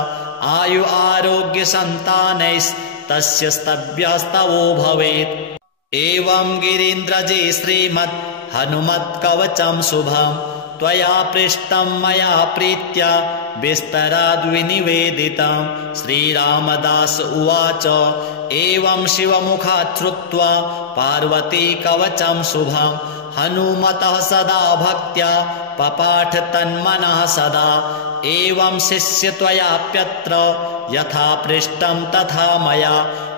आयु आरोग्य सन्तानैस्तस्य स्तव्यस्तवो भवेत् एवं गिरीन्द्रजे श्रीमद् हनुमत् कवचं शुभं त्वया पृष्टं मया प्रीत्या विस्तराद् विनिवेदितं श्रीरामदास उवाच एवं शिवमुखात् श्रुत्वा पार्वती कवचं शुभं हनुमतः सदा भक्त्या पपाठ तन्मनः सदा एवं शिष्य त्वयाप्यत्र यथा पृष्टं तथा मया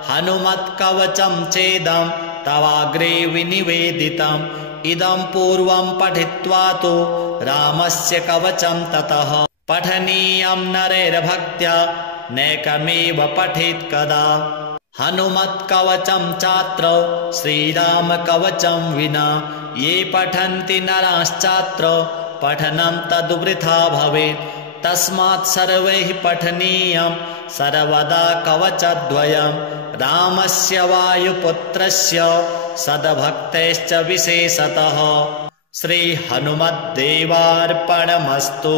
हनुमत् कवचं चेदं तवाग्रे विनिवेदितम् इदं पूर्वं पठित्वा तु रामस्य कवचं ततः पठनीयं नरैर्भक्त्या नैकमेव पठेत् कदा हनुमत् कवचं चात्र श्रीराम कवचं विना ये पठन्ति नराश्चात्र पठनं तद्वृथा भवेत् तस्मात् सर्वैः पठनीयं सर्वदा कवचद्वयं रामस्य वायुपुत्रस्य सद्भक्तैश्च विशेषतः श्रीहनुमद्देवार्पणमस्तु।